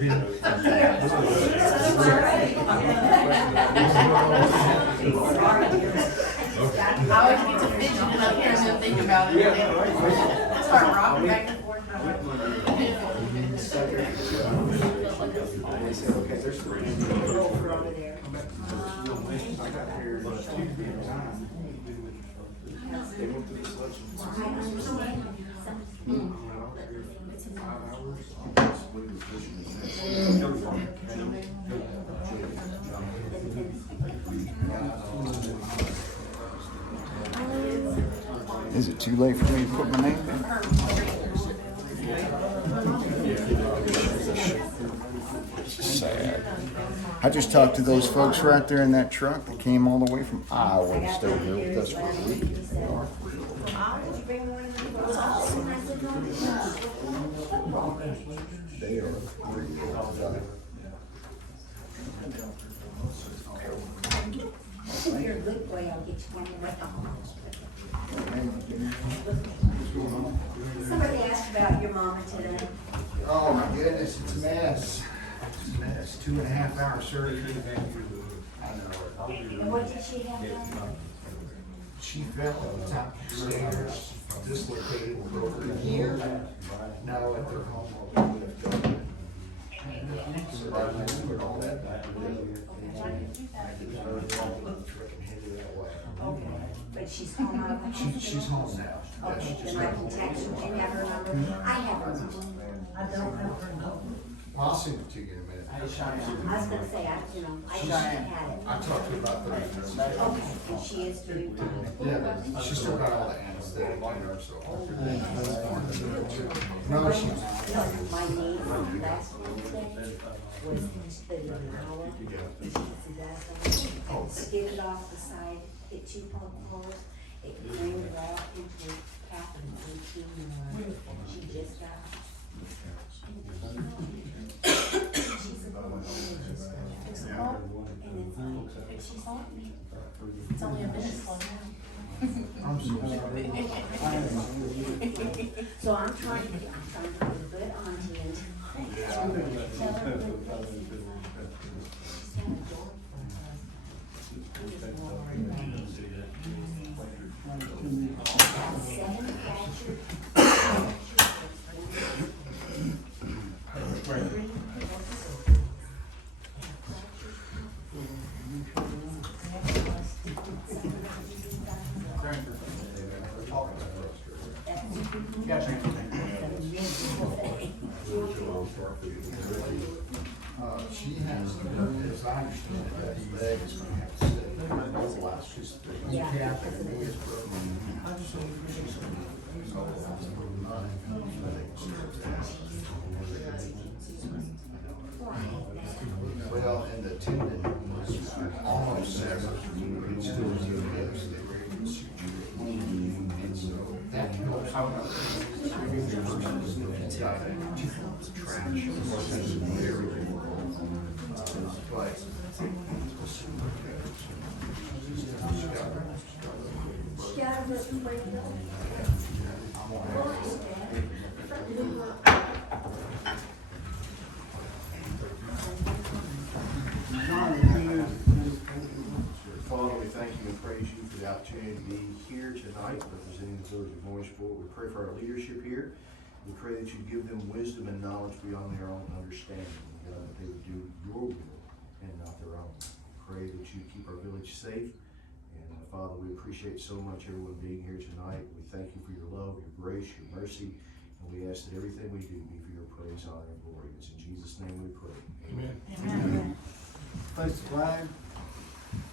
I always get to fidgeting up here and then think about it. Start rocking back and forth. Is it too late for me to put my name in? Sad. I just talked to those folks right there in that truck that came all the way from Iowa to stay here with us for a week. They are pretty good. If you're a good boy, I'll get you one right now. Somebody asked about your mama today. Oh my goodness, it's a mess. It's a mess. 2.5 hour surgery. I know. And what did she have done? She fell at the top of the stairs, dislocated, broke her heel. Now at their home. Put all that back. Okay, but she's home now? She's home now. Yeah, Okay, she just then I can text her. Do you have her number? I have her number. I don't have her number. Well, I'll send it to you in a minute. I was gonna say, I should have had it. I talked to her about 30 minutes ago. Okay, and she is doing fine. Yeah, she still got all the anesthetic in her, so. No, she. No, my neighbor last Wednesday was spitting an hour. She skidded off the side, hit 2 poles. It drained it all into a catheter and she just got. She's a girl, and it's like, It's only a minute slow now. I'm so sorry. so I'm trying to be a good auntie and tell her good things. She's had a door for her husband. 7 fractured. She has, as I understand it, that leg is going to have to stay mobilized. She's well, and the tendon was almost severed. It's still together, so they were able to suture it. And so that helps. Trash. Very difficult. But She got her written way to go. Father, we thank you and praise you for the opportunity to be here tonight representing the village of Mooringsport. We pray for our leadership here. We pray that you give them wisdom and knowledge beyond their own understanding. God, that they would do your will and not their own. Pray that you keep our village safe. And Father, we appreciate so much everyone being here tonight. We thank you for your love, your grace, your mercy. And we ask that everything we do be for your praise, honor, and glory. It's in Jesus' name we pray. Amen. Amen. Face the flag.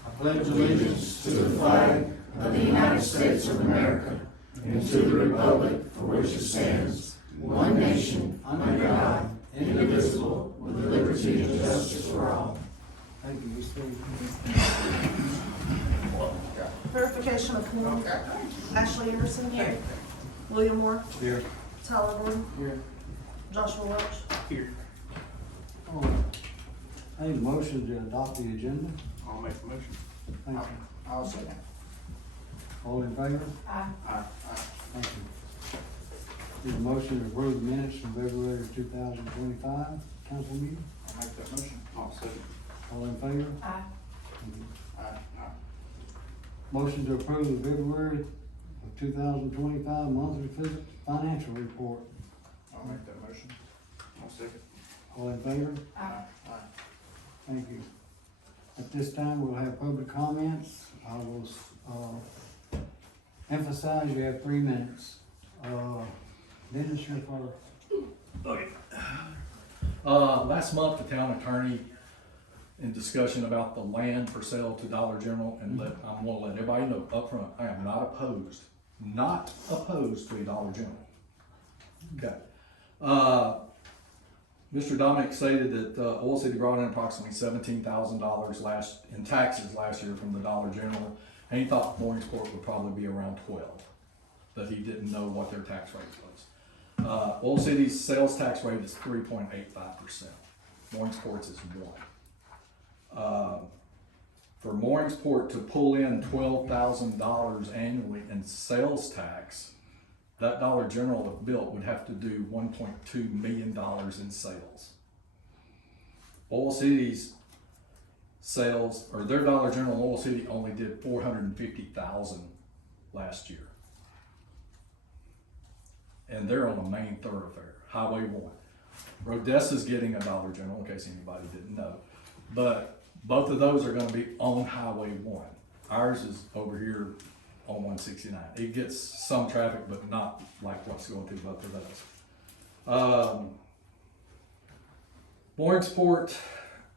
I pledge allegiance to the flag of the United States of America and to the republic for which it stands, one nation, under God, indivisible, with liberty and justice for all. Thank you, Mr. Steve. Verification of quorum. Ashley Anderson. Here. William Moore. Here. Tyler Gordon. Here. Joshua Welch. Here. I need a motion to adopt the agenda. I'll make the motion. Thank you. I'll say that. All in favor? Aye. Thank you. Need a motion to approve the minutes from February 2025. council meeting? I'll make that motion. I'll second. All in favor? Aye. Aye. Motion to approve the February of 2025 monthly financial report. I'll make that motion. I'll second. All in favor? Aye. Thank you. At this time, we'll have public comments. I will, emphasize you have 3 minutes. Dennis, you're first. Last month, the town attorney, in discussion about the land for sale to Dollar General, and I'm gonna let everybody know up front, I am not opposed to a Dollar General. Okay. Mr. Dominic stated that, Oil City brought in approximately $17,000 in taxes last year from the Dollar General, and he thought Mooringsport would probably be around 12, but he didn't know what their tax rate was. Oil City's sales tax rate is 3.85%. Mooringsport's is 1%. For Mooringsport to pull in $12,000 annually in sales tax, that Dollar General, if built, would have to do $1.2 million in sales. Oil City's sales, or their Dollar General, Oil City only did $450,000 last year. And they're on the main thoroughfare, Highway 1. Rodessa's getting a Dollar General, in case anybody didn't know. But both of those are gonna be on Highway 1. Ours is over here on 169. It gets some traffic, but not like what's going through both of those. Mooringsport,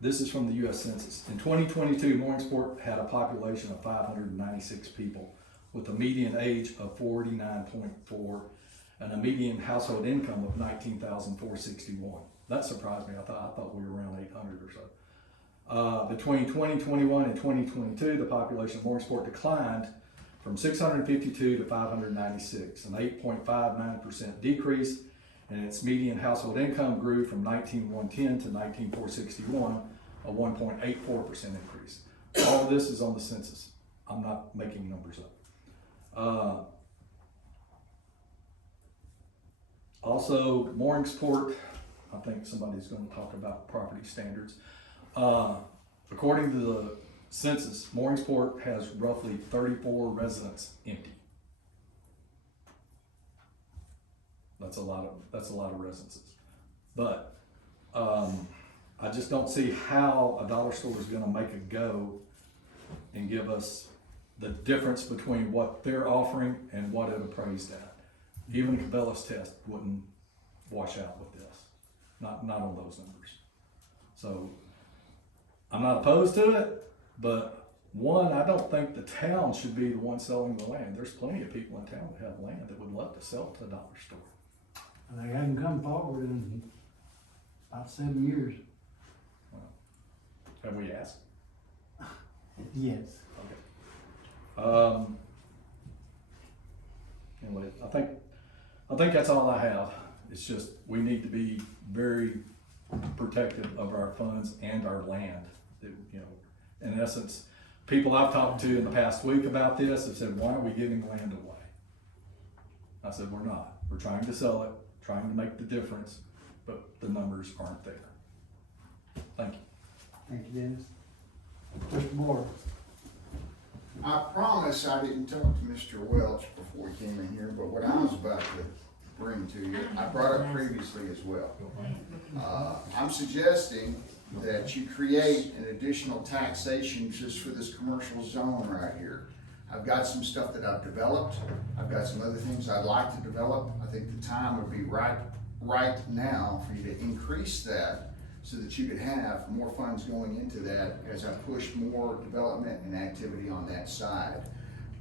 this is from the US Census. In 2022, Mooringsport had a population of 596 people with a median age of 49.4 and a median household income of $19,461. That surprised me. I thought we were around 800 or so. Between 2021 and 2022, the population of Mooringsport declined from 652 to 596, an 8.59% decrease, and its median household income grew from $19,110 to $19,461, a 1.84% increase. All of this is on the census. I'm not making numbers up. Also, Mooringsport, I think somebody's going to talk about property standards. According to the census, Mooringsport has roughly 34 residents empty. That's a lot of residences. But I just don't see how a dollar store is going to make a go and give us the difference between what they're offering and what it appraised at. Even Cabela's test wouldn't wash out with this, not on those numbers. So I'm not opposed to it, but one, I don't think the town should be the one selling the land. There's plenty of people in town that have land that would love to sell to a dollar store. They haven't come forward in about 7 years. Well, have we asked? Yes. Okay. Anyway, I think that's all I have. It's just, we need to be very protective of our funds and our land. You know, in essence, people I've talked to in the past week about this have said, why are we giving land away? I said, we're not. We're trying to sell it, trying to make the difference, but the numbers aren't there. Thank you. Thank you, Dennis. Mr. Moore. I promise I didn't talk to Mr. Welch before he came in here, but what I was about to bring to you, I brought up previously as well. I'm suggesting that you create an additional taxation just for this commercial zone right here. I've got some stuff that I've developed. I've got some other things I'd like to develop. I think the time would be right now for you to increase that so that you could have more funds going into that as I push more development and activity on that side.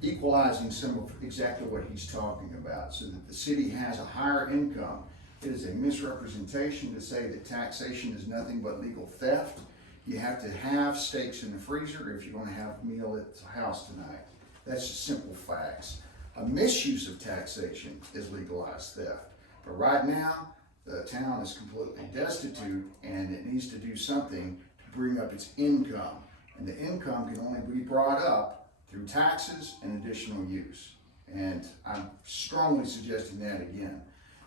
Equalizing some of exactly what he's talking about so that the city has a higher income. It is a misrepresentation to say that taxation is nothing but legal theft. You have to have steaks in the freezer if you're going to have a meal at the house tonight. That's just simple facts. A misuse of taxation is legalized theft. But right now, the town is completely destitute and it needs to do something to bring up its income. And the income can only be brought up through taxes and additional use. And I'm strongly suggesting that again.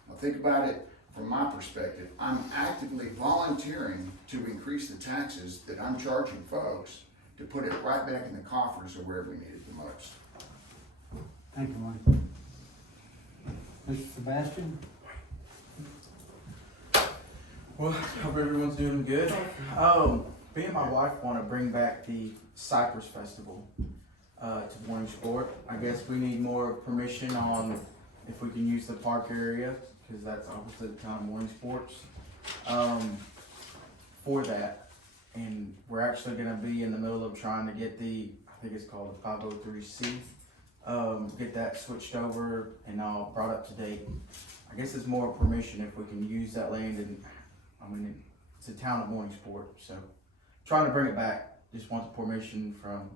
Now think about it. from my perspective, I'm actively volunteering to increase the taxes that I'm charging folks to put it right back in the coffers of where we need it the most. Thank you, Mike. Mr. Sebastian? Well, hope everyone's doing good. Me and my wife want to bring back the Cypress Festival to Mooringsport. I guess we need more permission on if we can use the park area, because that's obviously the town of Mooringsport's, for that. And we're actually going to be in the middle of trying to get the, I think it's called the 503C, get that switched over and all brought up to date. I guess it's more permission if we can use that land, and I mean, it's a town of Mooringsport, so trying to bring it back. Just want the permission from,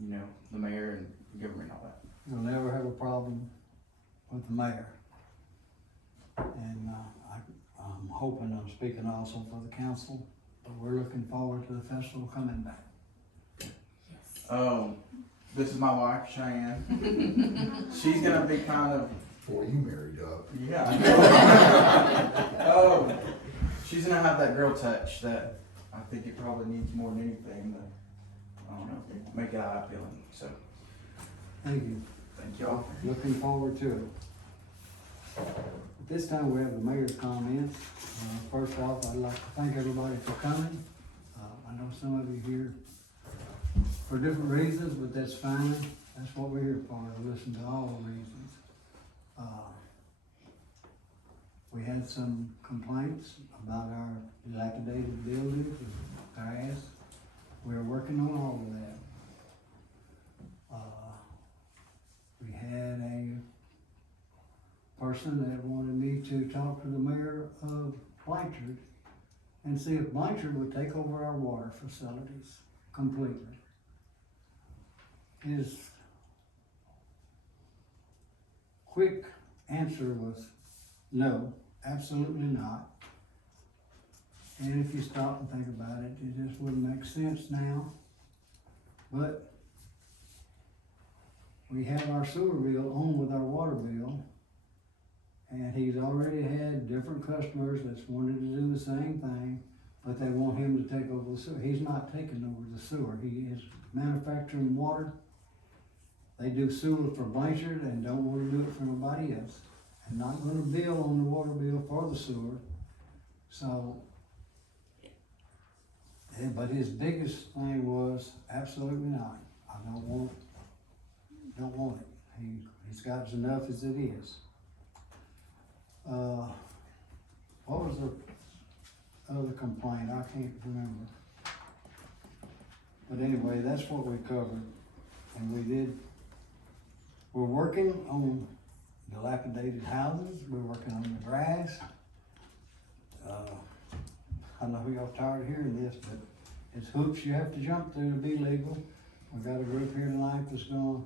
you know, the mayor and the government and all that. You'll never have a problem with the mayor. And I'm hoping, I'm speaking also for the council, but we're looking forward to the festival coming back. This is my wife, Cheyenne. She's gonna be kind of, Boy, you married up. yeah. She's gonna have that girl touch that I think it probably needs more than anything to, I don't know, make it eye appealing. So, Thank you. thank y'all. Looking forward to it. At this time, we have the mayor's comments. First off, I'd like to thank everybody for coming. I know some of you here for different reasons, but that's fine. That's what we're here for, to listen to all the reasons. We had some complaints about our dilapidated buildings with grass. We're working on all of that. We had a person that wanted me to talk to the mayor of Blanchard and see if Blanchard would take over our water facilities completely. His quick answer was no, absolutely not. And if you stop and think about it, it just wouldn't make sense now. But we have our sewer bill on with our water bill, and he's already had different customers that's wanted to do the same thing, but they want him to take over the sewer. He's not taking over the sewer. He is manufacturing water. They do sewer for Blanchard and don't want to do it for nobody else, and not gonna bill on the water bill for the sewer. So, but his biggest thing was absolutely not. I don't want it. He's got enough as it is. What was the other complaint? I can't remember. But anyway, that's what we covered. And we're working on dilapidated houses. We're working on the grass. I know y'all tired of hearing this, but it's hoops you have to jump through to be legal. We've got a group here tonight that's gonna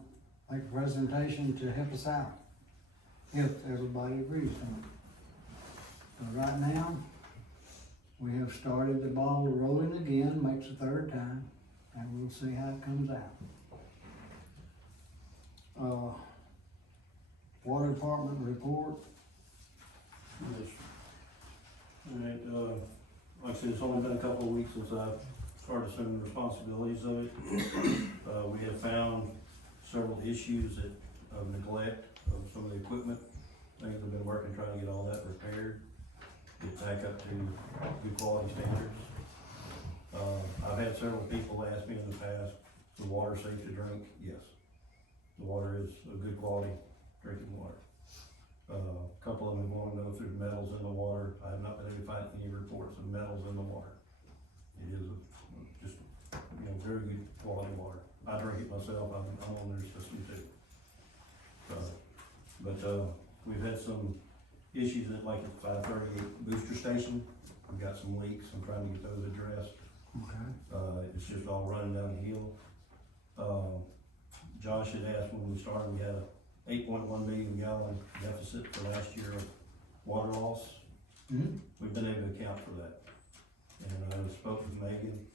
make a presentation to help us out, if everybody agrees on it. But right now, we have started the ball rolling again, makes the third time, and we'll see how it comes out. Water department report. Yes. Alright, like I said, it's only been a couple of weeks since I've started assuming responsibilities of it. We have found several issues of neglect of some of the equipment. Things have been working, trying to get all that repaired, get back up to good quality standards. I've had several people ask me in the past, is the water safe to drink? Yes. The water is a good quality drinking water. A couple of them want to know if there's metals in the water. I have not been able to find any reports of metals in the water. It is just, very good quality water. I drink it myself. I'm on their system too. But we've had some issues at like the 538 booster station. We've got some leaks. I'm trying to get those addressed. Okay. It's just all running downhill. Josh had asked when we started, we had a 8.1 million gallon deficit for last year of water loss. Mm-hmm. We've been able to account for that. And I spoke with Megan.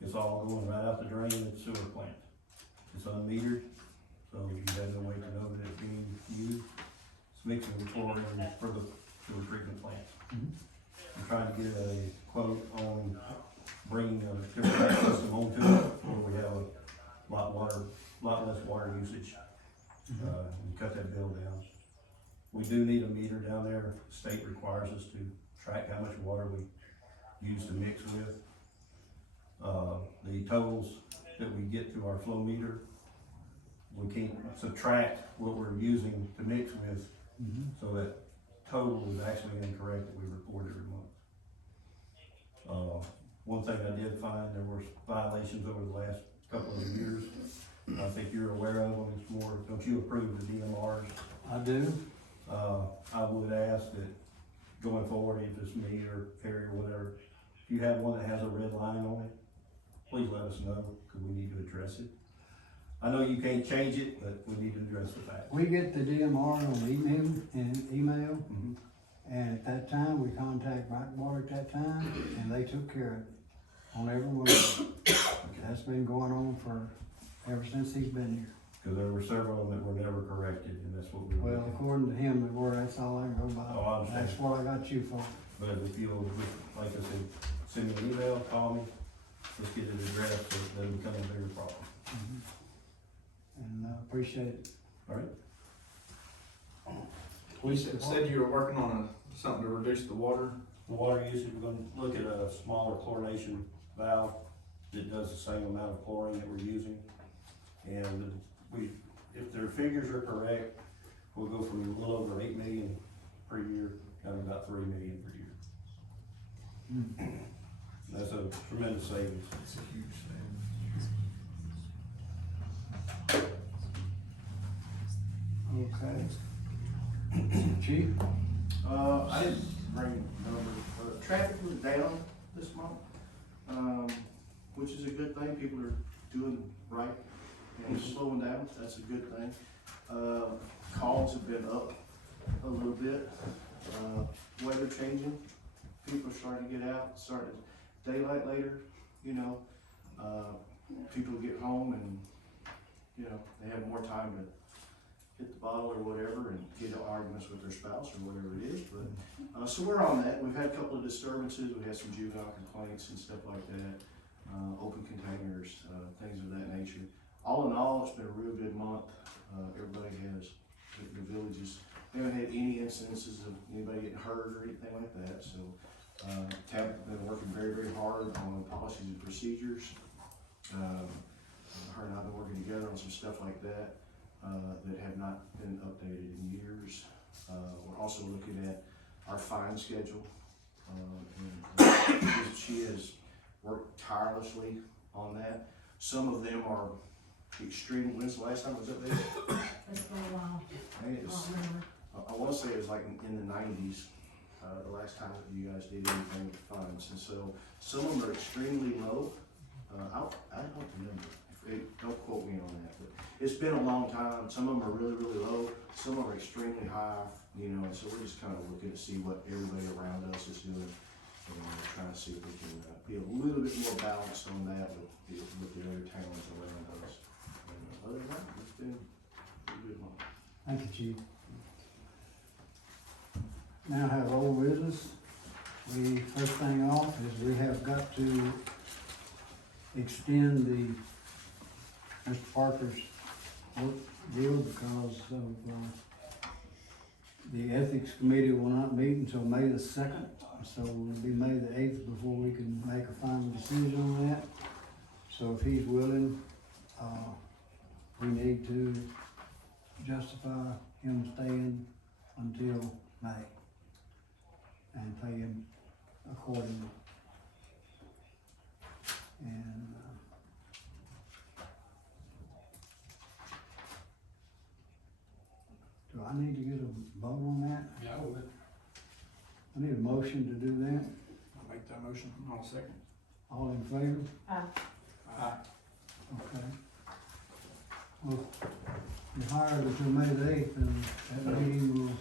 It's all going right out the drain at the sewer plant. It's unmetered, so you have no way to know that it's being used. It's mixing the chlorine for the sewer treatment plant. Mhm. I'm trying to get a quote on bringing a different system onto it, where we have a lot less water usage, and cut that bill down. We do need a meter down there. The state requires us to track how much water we use to mix with. The totals that we get through our flow meter, we can't subtract what we're using to mix with, so that total is actually incorrect that we report every month. One thing I did find, there were violations over the last couple of years. I think you're aware of them. It's more, don't you approve the DMRs? I do. I would ask that going forward, if it's me or Perry or whatever, if you have one that has a red line on it, please let us know, cause we need to address it. I know you can't change it, but we need to address the fact. We get the DMR on email, and at that time, we contact Brightwater at that time, and they took care of it on every one of them. That's been going on ever since he's been here. Cause there were several of them that were never corrected, and that's what we were. Well, according to him, they were, that's all I can go by. Oh, I understand. That's what I got you for. But if you'll, like I said, send me an email, call me, let's get it addressed so it doesn't become a bigger problem. And appreciate it. Alright? You said you were working on something to reduce the water. The water usage, we're gonna look at a smaller chlorination valve that does the same amount of chlorine that we're using. And if their figures are correct, we'll go from a little over 8 million per year, down to about 3 million per year. That's a tremendous savings. It's a huge thing. Okay. Chief? I didn't bring numbers. Traffic was down this month, which is a good thing. People are doing right and slowing down. That's a good thing. Calls have been up a little bit. Weather changing. People are starting to get out, starting daylight later, people get home and, they have more time to hit the bottle or whatever and get into arguments with their spouse or whatever it is. But so we're on that. We've had a couple of disturbances. We had some juvenile complaints and stuff like that, open containers, things of that nature. All in all, it's been a real good month. Everybody has, the villages, they haven't had any instances of anybody getting hurt or anything like that. So Tabitha's been working very, very hard on policies and procedures. Her and I have been working together on some stuff like that. That have not been updated in years. We're also looking at our fine schedule. And she has worked tirelessly on that. Some of them are extreme. When's the last time I was up there? It's been a while. I think it was, I want to say it was like in the 90s, the last time that you guys did anything with fines. And so some of them are extremely low. I don't remember. Don't quote me on that, but it's been a long time. Some of them are really, really low. Some of them are extremely high, and so we're just kind of looking to see what everybody around us is doing, and we're trying to see if we can be a little bit more balanced on that with the other towns around us. And other than that, it's been a good month. Thank you, Chief. Now have old business. First thing off is we have got to extend Mr. Parker's work deal because of, the ethics committee will not meet until May the 2nd. So it'll be May the 8th before we can make a final decision on that. So if he's willing, we need to justify him staying until May and pay him accordingly. And, do I need to get a vote on that? Yeah, I would. I need a motion to do that. I'll make that motion. I'll second. All in favor? Aye. Okay. Well, you hired until May the 8th, and that meeting will.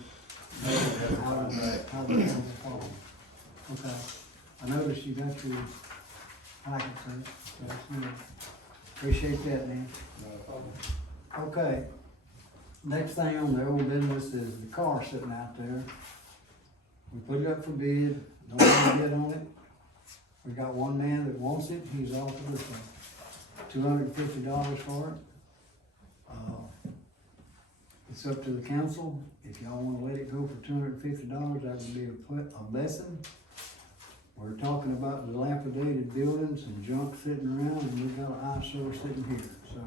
How the hell fall. Okay. I noticed you got your packet, so that's good. Appreciate that, man. No problem. Okay. Next thing on the old business is the car sitting out there. We put it up for bid, don't want to bid on it. We got one man that wants it, he's offered us $250 for it. It's up to the council, if y'all wanna let it go for $250, that would be a blessing. We're talking about dilapidated buildings and junk sitting around, and we've got an eyesore sitting here, so.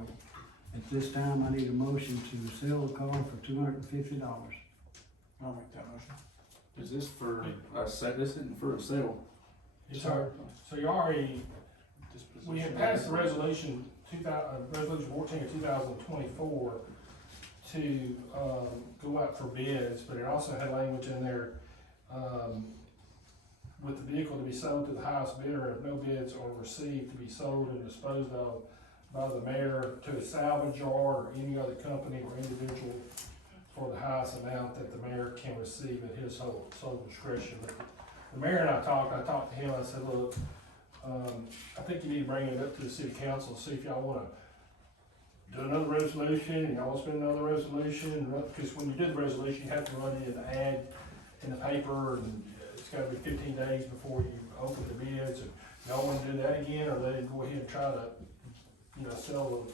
At this time, I need a motion to sell the car for $250. I'll make that motion. Is this for a set, this isn't for a sale? It's our, so you already, we had passed the resolution, resolution 14 of 2024 to, go out for bids, but it also had language in there, with the vehicle to be sold to the highest bidder, if no bids are received, to be sold and disposed of by the mayor to a salvage yard or any other company or individual for the highest amount that the mayor can receive at his sole discretion. But the mayor and I talked to him, I said, look, I think you need to bring it up to the city council, see if y'all wanna do another resolution, and y'all wanna spend another resolution, because when you do the resolution, you have to run it in the ad, in the paper, and it's gotta be 15 days before you open the bids, and y'all wanna do that again, or let it go ahead and try to, sell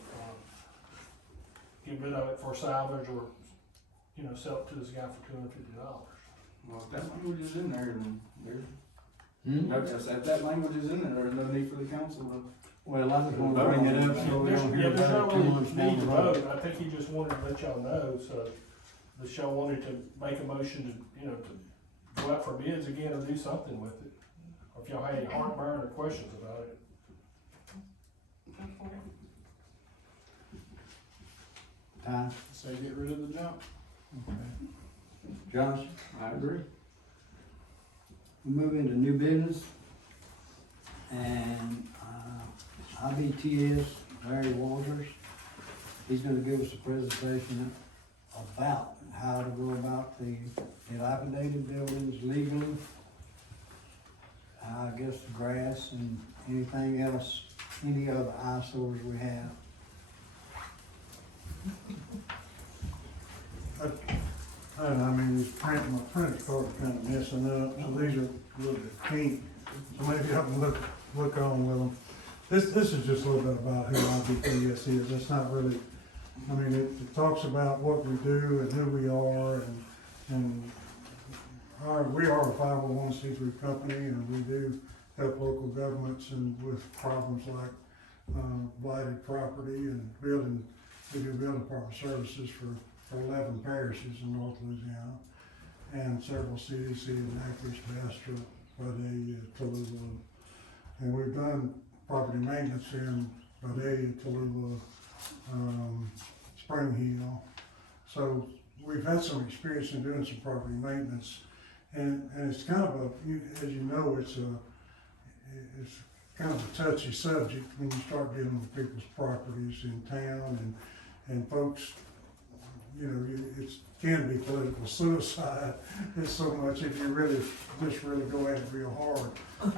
the, get rid of it for salvage, or, sell it to this guy for $250. Well, if that language is in there, then there's, if that language is in there, there's no need for the council to. Well, I just wanna bring it up so we don't hear There's about no it 2 really months need down to the road. vote, I think he just wanted to let y'all know, so the show wanted to make a motion to, to go out for bids again or do something with it. Or if y'all had any heartburn or questions about it. Ty? Say get rid of the junk. Okay. Josh? I agree. We move into new business. And, IBTS, Larry Walters, he's gonna give us a presentation about how to go about the dilapidated buildings legally. I guess the grass and anything else, any other eyesores we have. I mean, this print, my printer's sort of kind of messing up, so these are a little bit pink, so maybe I can look on with them. This is just a little bit about who IBTS is, it's not really, I mean, it talks about what we do and who we are, and we are a 501c3 company, and we do help local governments and with problems like blighted property and building. We do building department services for 11 parishes in North Louisiana and several cities, City of Natchitoches, Bastrop, Vidalia, Tallulah. And we've done property maintenance here in Vidalia, Tallulah, Spring Hill. So we've had some experience in doing some property maintenance. And it's kind of as you know, it's kind of a touchy subject when you start dealing with people's properties in town and folks, it can be political suicide. It's so much if you really go at it real hard.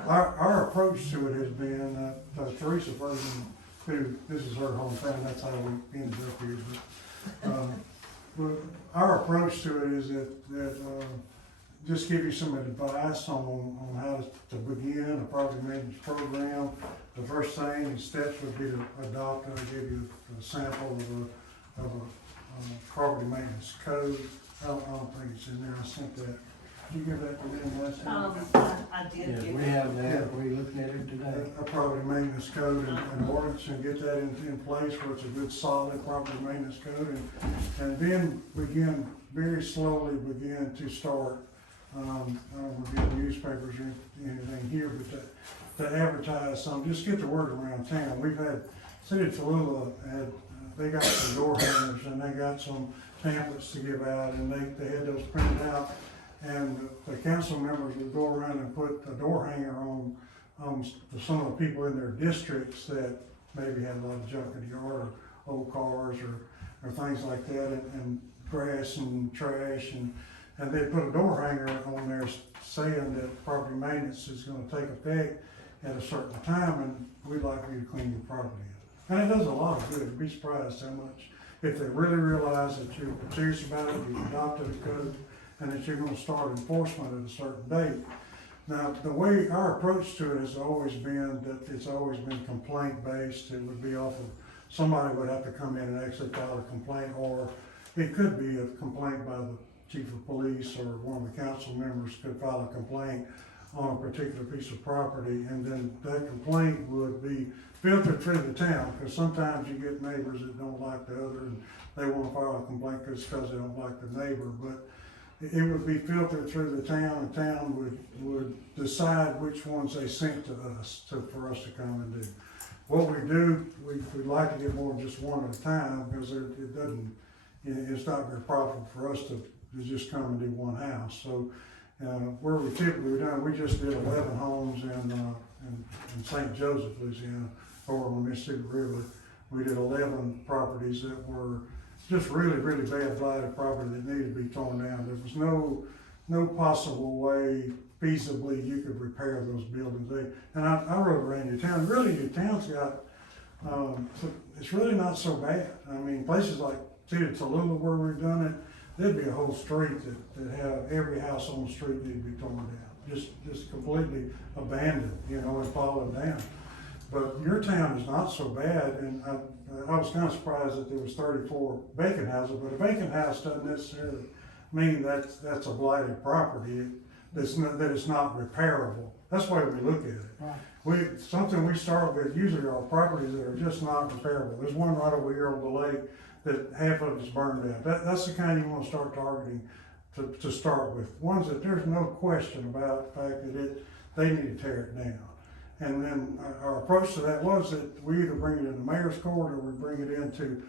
Our approach to it has been, Teresa Bergen, who, this is her hometown, that's how we ended up here. But our approach to it is that just give you some advice on how to begin a property maintenance program. The first thing and steps would be to adopt, I gave you a sample of a property maintenance code. I don't think it's in there, I sent that. Did you give that to them last time? I did Yes, get we that. have that, we're looking at it today. A property maintenance code and ordinance, and get that in place where it's a good solid property maintenance code, and then very slowly begin to start, I don't want to get newspapers or anything here, but to advertise some, just get the word around town. We've had, City of Tallulah they got some door hangers and they got some pamphlets to give out, and they had those printed out. And the council members would go around and put a door hanger on some of the people in their districts that maybe had a lot of junk in the yard, or old cars, or things like that, and grass and trash, and they put a door hanger on there saying that property maintenance is gonna take effect at a certain time, and we'd like you to clean your property up. And it does a lot of good. You'd be surprised how much, if they really realize that you're serious about it, you've adopted a code, and that you're gonna start enforcement at a certain date. Now, the way our approach to it has always been that it's always been complaint-based. It would be off of, somebody would have to come in and actually file a complaint, or it could be a complaint by the chief of police, or one of the council members could file a complaint on a particular piece of property, and then that complaint would be filtered through the town, because sometimes you get neighbors that don't like the other, and they want to file a complaint because they don't like the neighbor, but it would be filtered through the town, and town would decide which ones they sent to us, for us to come and do. What we do, we'd like to get more than just one at a time, because it doesn't, it's not very profitable for us to just come and do one house. So, where we typically done, we just did 11 homes in St. Joseph, Louisiana, over on the Mississippi River. We did 11 properties that were just really, really bad blighted property that needed to be torn down. There was no possible way feasibly you could repair those buildings. And I rode around your town. Really, your town's got, it's really not so bad. I mean, places like City of Tallulah, where we've done it, there'd be a whole street that have every house on the street need to be torn down, just completely abandoned, and fallen down. But your town is not so bad, and I was kind of surprised that there was 34 vacant houses, but a vacant house doesn't necessarily mean that's a blighted property, that it's not repairable. That's the way we look at it. Right. Something we start with usually are properties that are just not repairable. There's one right over here on the lake that half of it's burned out. That's the kind you want to start targeting to start with. Ones that there's no question about the fact that they need to tear it down. And then our approach to that was that we either bring it in the mayor's court, or we bring it into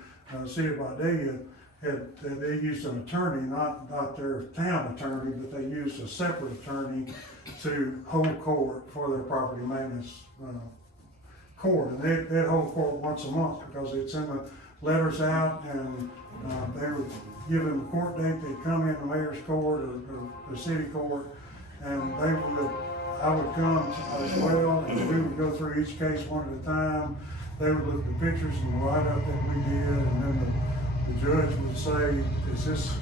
City of Vidalia. They used an attorney, not their town attorney, but they used a separate attorney to hold court for their property maintenance court. And they'd hold court once a month, because they'd send the letters out, and they would give them a court date. They'd come in the mayor's court or the city court, and I would come as well, and we would go through each case one at a time. They would look at the pictures and the write-up that we did, and then the judge would say, is this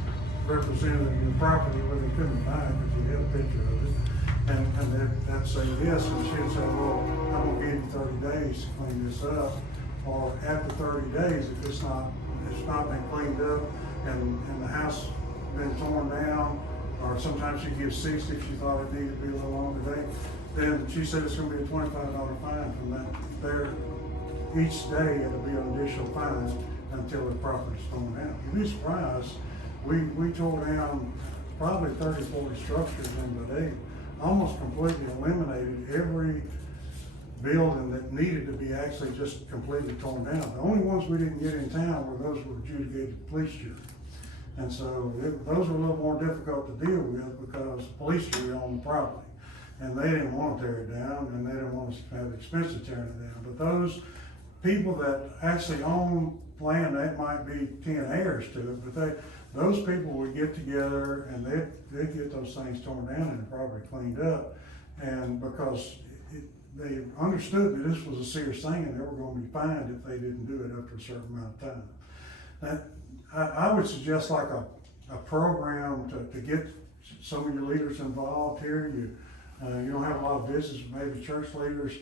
representative of your property? Well, they couldn't find it because you had a picture of it. And they'd say yes, and she'd say, well, I'm gonna give you 30 days to clean this up. Or after 30 days, if it's not been cleaned up, and the house been torn down, or sometimes she gives 60 if she thought it needed to be a little longer, then she said it's gonna be a $25 fine from that there. Each day it'll be an additional fine until the property's torn down. You'd be surprised, we tore down probably 30, 40 structures in the day, almost completely eliminated every building that needed to be actually just completely torn down. The only ones we didn't get in town were those were adjudicated police jury. And so those were a little more difficult to deal with, because police jury owned the property, and they didn't want to tear it down, and they didn't want to have the expense of tearing it down. But those people that actually own land, that might be 10 heirs to it, but those people would get together, and they'd get those things torn down and the property cleaned up. And because they understood that this was a serious thing, and they were going to be fined if they didn't do it after a certain amount of time. Now, I would suggest like a program to get some of your leaders involved here. You don't have a lot of business, maybe church leaders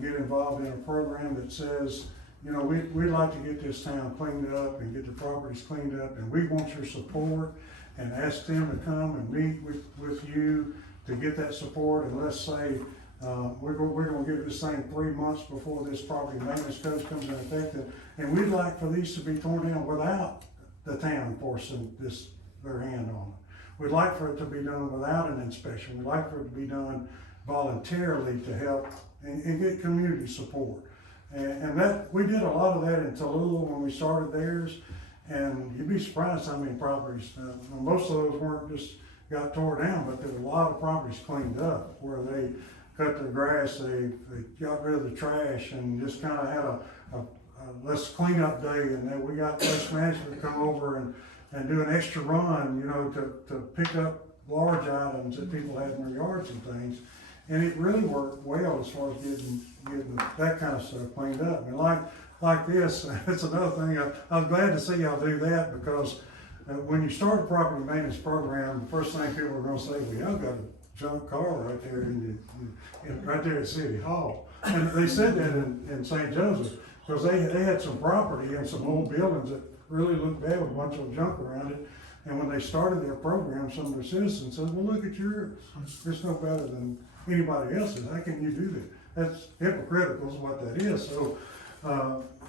get involved in a program that says, we'd like to get this town cleaned up and get the properties cleaned up, and we want your support, and ask them to come and meet with you to get that support. And let's say we're going to give this thing 3 months before this property maintenance code comes into effect, and we'd like for these to be torn down without the town forcing their hand on it. We'd like for it to be done without an inspection. We'd like for it to be done voluntarily to help and get community support. And that we did a lot of that in Tallulah when we started theirs, and you'd be surprised how many properties. Most of those weren't just got tore down, but there were a lot of properties cleaned up where they cut their grass, they got rid of the trash, and just kind of had a let's clean up day. And then we got waste management to come over and do an extra run, to pick up large items that people had in their yards and things. And it really worked well as far as getting that kind of stuff cleaned up. And like this, it's another thing. I'm glad to see y'all do that, because when you start a property maintenance program, the first thing people are gonna say, well, y'all got a junk car right there right there at City Hall. And they said that in St. Joseph, because they had some property and some old buildings that really looked bad with a bunch of junk around it. And when they started their program, some of their citizens said, well, look at yours. It's no better than anybody else's. How can you do that? That's hypocritical is what that is. So,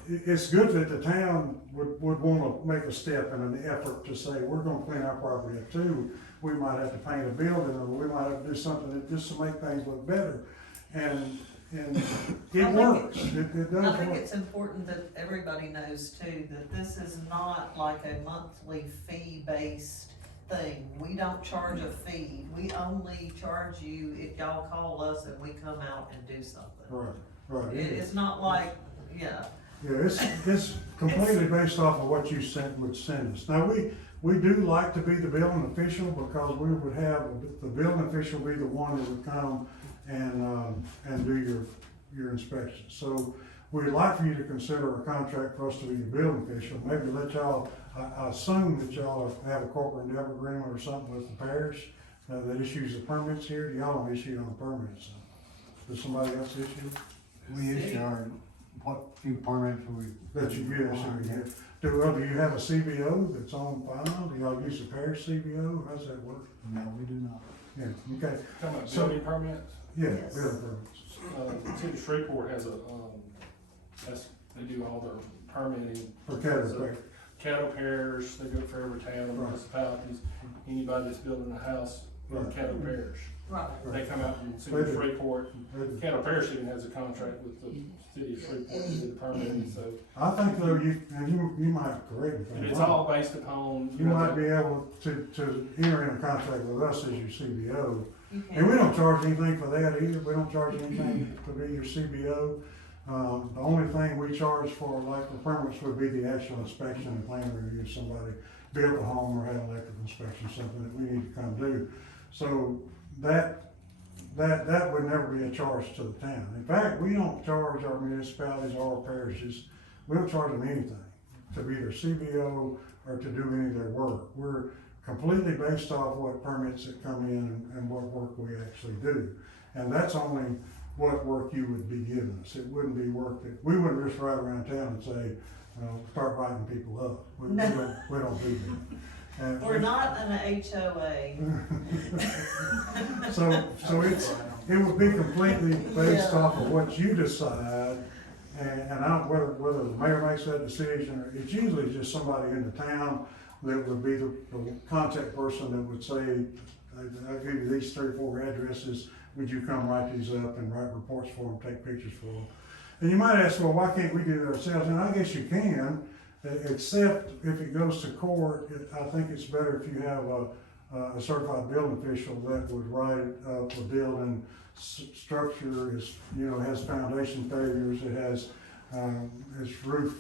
it's good that the town would want to make a step and an effort to say, we're going to clean our property up too. We might have to paint a building, or we might have to do something that just to make things look better. And it works. It does I think work. it's important that everybody knows too, that this is not like a monthly fee-based thing. We don't charge a fee. We only charge you if y'all call us and we come out and do something. Right. It's not like, yeah. Yeah, it's completely based off of what you would send us. Now, we do like to be the building official, because we would have, the building official be the one that would come and do your inspection. So we'd like for you to consider a contract for us to be your building official. Maybe let y'all, I assume that y'all have a corporate endeavor agreement or something with the parish that issues the permits here. Y'all don't issue on the permits. Does somebody else issue? We issue our, what few permits we. That you get. Do you have a CBO that's on file? Do y'all use the parish CBO? How does that work? No, we do not. Yeah, okay. Talking about So- building permits, Yeah, Yes. building permits. the city of Shreveport has they do all their permitting. For cattle. Cattle parish, they do it for every town, Right. municipalities, anybody that's building a house in Right. cattle parish. Right. They come out and city of Shreveport, cattle parish even has a contract with the city of Shreveport to do the permitting, so. I think though, you might correct me if I'm It's wrong. all based upon. You might be able to enter in a contract with us as your CBO. You And we can, don't charge anything for that either. We don't charge anything to be your CBO. The only thing we charge for, like the permits, would be the actual inspection and plan review. If somebody built a home or had an electrical inspection, something that we need to come do. So that would never be a charge to the town. In fact, we don't charge our municipalities or our parishes, we don't charge them anything to be their CBO or to do any of their work. We're completely based off what permits that come in and what work we actually do. And that's only what work you would be giving us. It wouldn't be work that, we wouldn't just ride around town and say, start writing people up. We don't do that. And we're not an HOA. So it would be completely based off of what you decide, and I don't, whether the mayor makes that decision, or it's usually just somebody in the town that would be the contact person that would say, I'll give you these 3 or 4 addresses, would you come write these up and write reports for them, take pictures for them? And you might ask, well, why can't we do that ourselves? And I guess you can, except if it goes to court. I think it's better if you have a certified building official that would write up a building structure is, has foundation failures, it has, its roof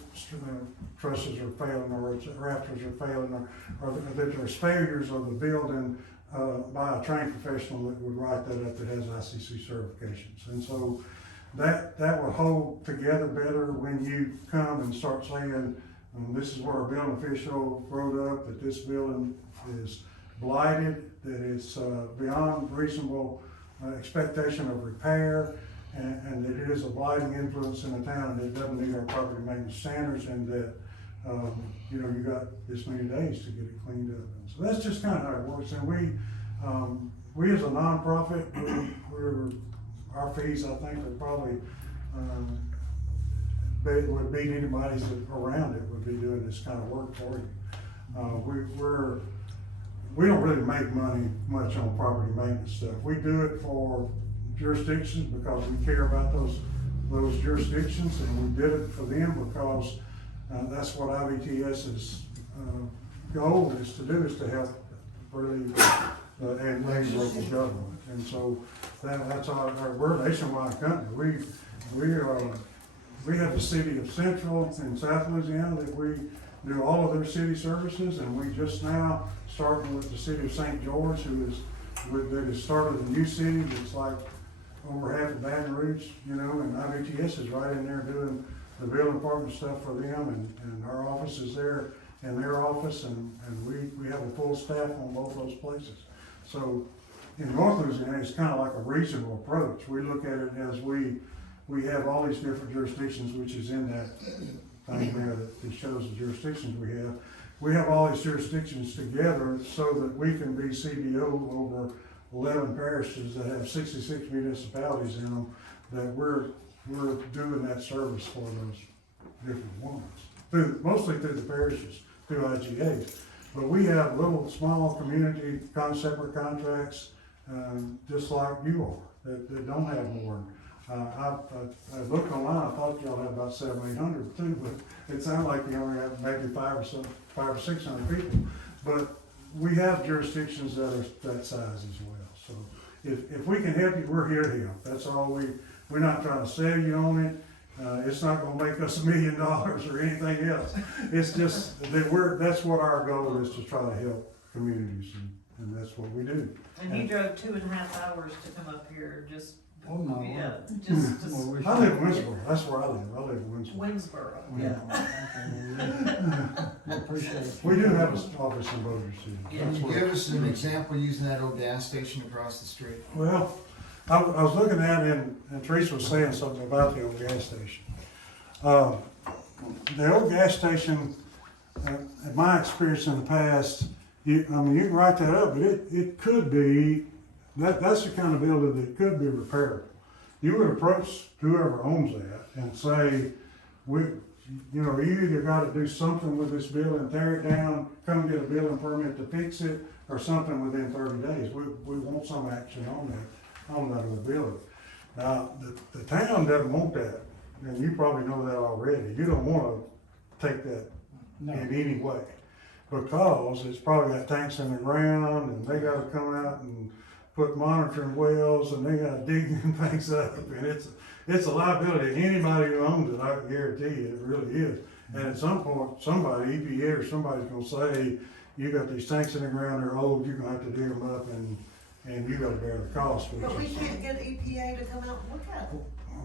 trusses are failing, or its rafters are failing, or that there's failures of the building by a trained professional that would write that up, that has ICC certifications. And so that will hold together better when you come and start saying, this is what our building official wrote up, that this building is blighted, that it's beyond reasonable expectation of repair, and that it is a blighting influence in the town, and it doesn't meet our property maintenance standards, and that you got this many days to get it cleaned up. And so that's just kind of how it works. And we as a nonprofit, our fees, I think, are probably would beat anybody's around it would be doing this kind of work for you. We don't really make money much on property maintenance stuff. We do it for jurisdictions because we care about those jurisdictions, and we did it for them because that's what IBTS's goal is to do, is to help really and local government. And so that's we're a nationwide company. We have the city of Central and South Louisiana that we do all of their city services, and we just now starting with the city of St. George, that has started a new city that's like over half of Baton Rouge, and IBTS is right in there doing the building department stuff for them, and our office is there in their office, and we have a full staff on both those places. So in North Louisiana, it's kind of like a regional approach. We look at it as we have all these different jurisdictions, which is in that thing there that shows the jurisdictions we have. We have all these jurisdictions together so that we can be CBO over 11 parishes that have 66 municipalities in them, that we're doing that service for those different ones, mostly through the parishes, through IGAs. But we have little, small community separate contracts, just like you are, that don't have more. I looked online, I thought y'all had about 700, 800 too, but it sounded like you only have maybe 500 or 600 people. But we have jurisdictions that are that size as well. So if we can help you, we're here to help. That's all we're not trying to sell you on it. It's not gonna make us $1 million or anything else. It's just that that's what our goal is, to try to help communities, and that's what we do. And he drove 2.5 hours to come up here, just, Oh, no. yeah, just to. Well, I live in Winsboro, that's where I live. I live in Winsboro. Winsboro, yeah. Appreciate it. We do have an office in Bossier City. Yeah. That's Can you where- give us an example using that old gas station across the street? Well, I was looking at it, and Teresa was saying something about the old gas station. The old gas station, in my experience in the past, you can write that up, but it could be, that's the kind of building that could be repairable. You would approach whoever owns that and say, you either gotta do something with this building, tear it down, come get a building permit to fix it, or something within 30 days. We want some action on that of the building. Now, the town doesn't want that, and you probably know that already. You don't wanna take that in any way, because it's probably got tanks in the ground, and they gotta come out and put monitoring wells, and they gotta dig them things up, and it's a liability. Anybody who owns it, I can guarantee you, it really is. And at some point, somebody, EPA or somebody's gonna say, you got these tanks in the ground, they're old, you're gonna have to dig them up, and you gotta bear the cost. But we can't get EPA to come out and look at it.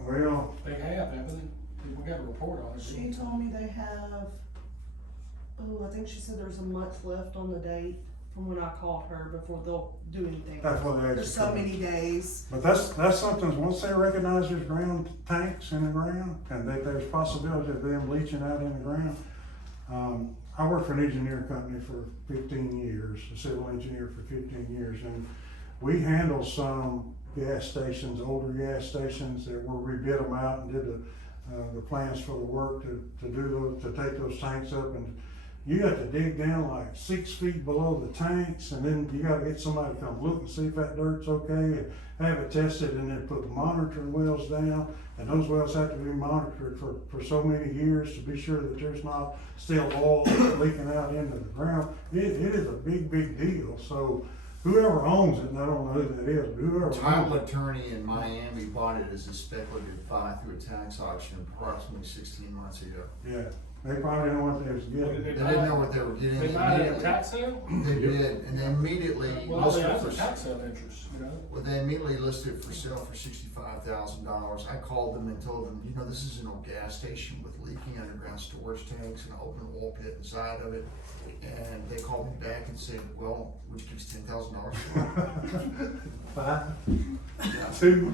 Well, They have, haven't they? We got a report on it. She told me they have, I think she said there's a month left on the date from when I called her before they'll do anything. that's what they actually. There's so call it. many days. But that's something, once they recognize there's ground tanks in the ground, and that there's possibility of them leaching out in the ground. I worked for an engineering company for 15 years, a civil engineer for 15 years, and we handled some gas stations, older gas stations, that where we bid them out and did the plans for the work to do those, to take those tanks up, and you got to dig down like 6 feet below the tanks, and then you gotta get somebody to come look and see if that dirt's okay, and have it tested, and then put the monitoring wells down, and those wells have to be monitored for so many years to be sure that there's not still oil leaking out into the ground. It is a big deal. So whoever owns it, and I don't know who that is, but whoever Title owns it. attorney in Miami bought it as a speculative buy through a tax auction approximately 16 months ago. Yeah, they probably know what they was getting. They didn't know what they were getting. They might have a Immediately- tax sale? They did, and they immediately Well, they listed have for, a tax sale interest, you know? well, they immediately listed it for sale for $65,000. I called them and told them, this is an old gas station with leaking underground storage tanks and an open oil pit inside of it. And they called me back and said, well, would you give us $10,000 for it? 5, Yeah. 2.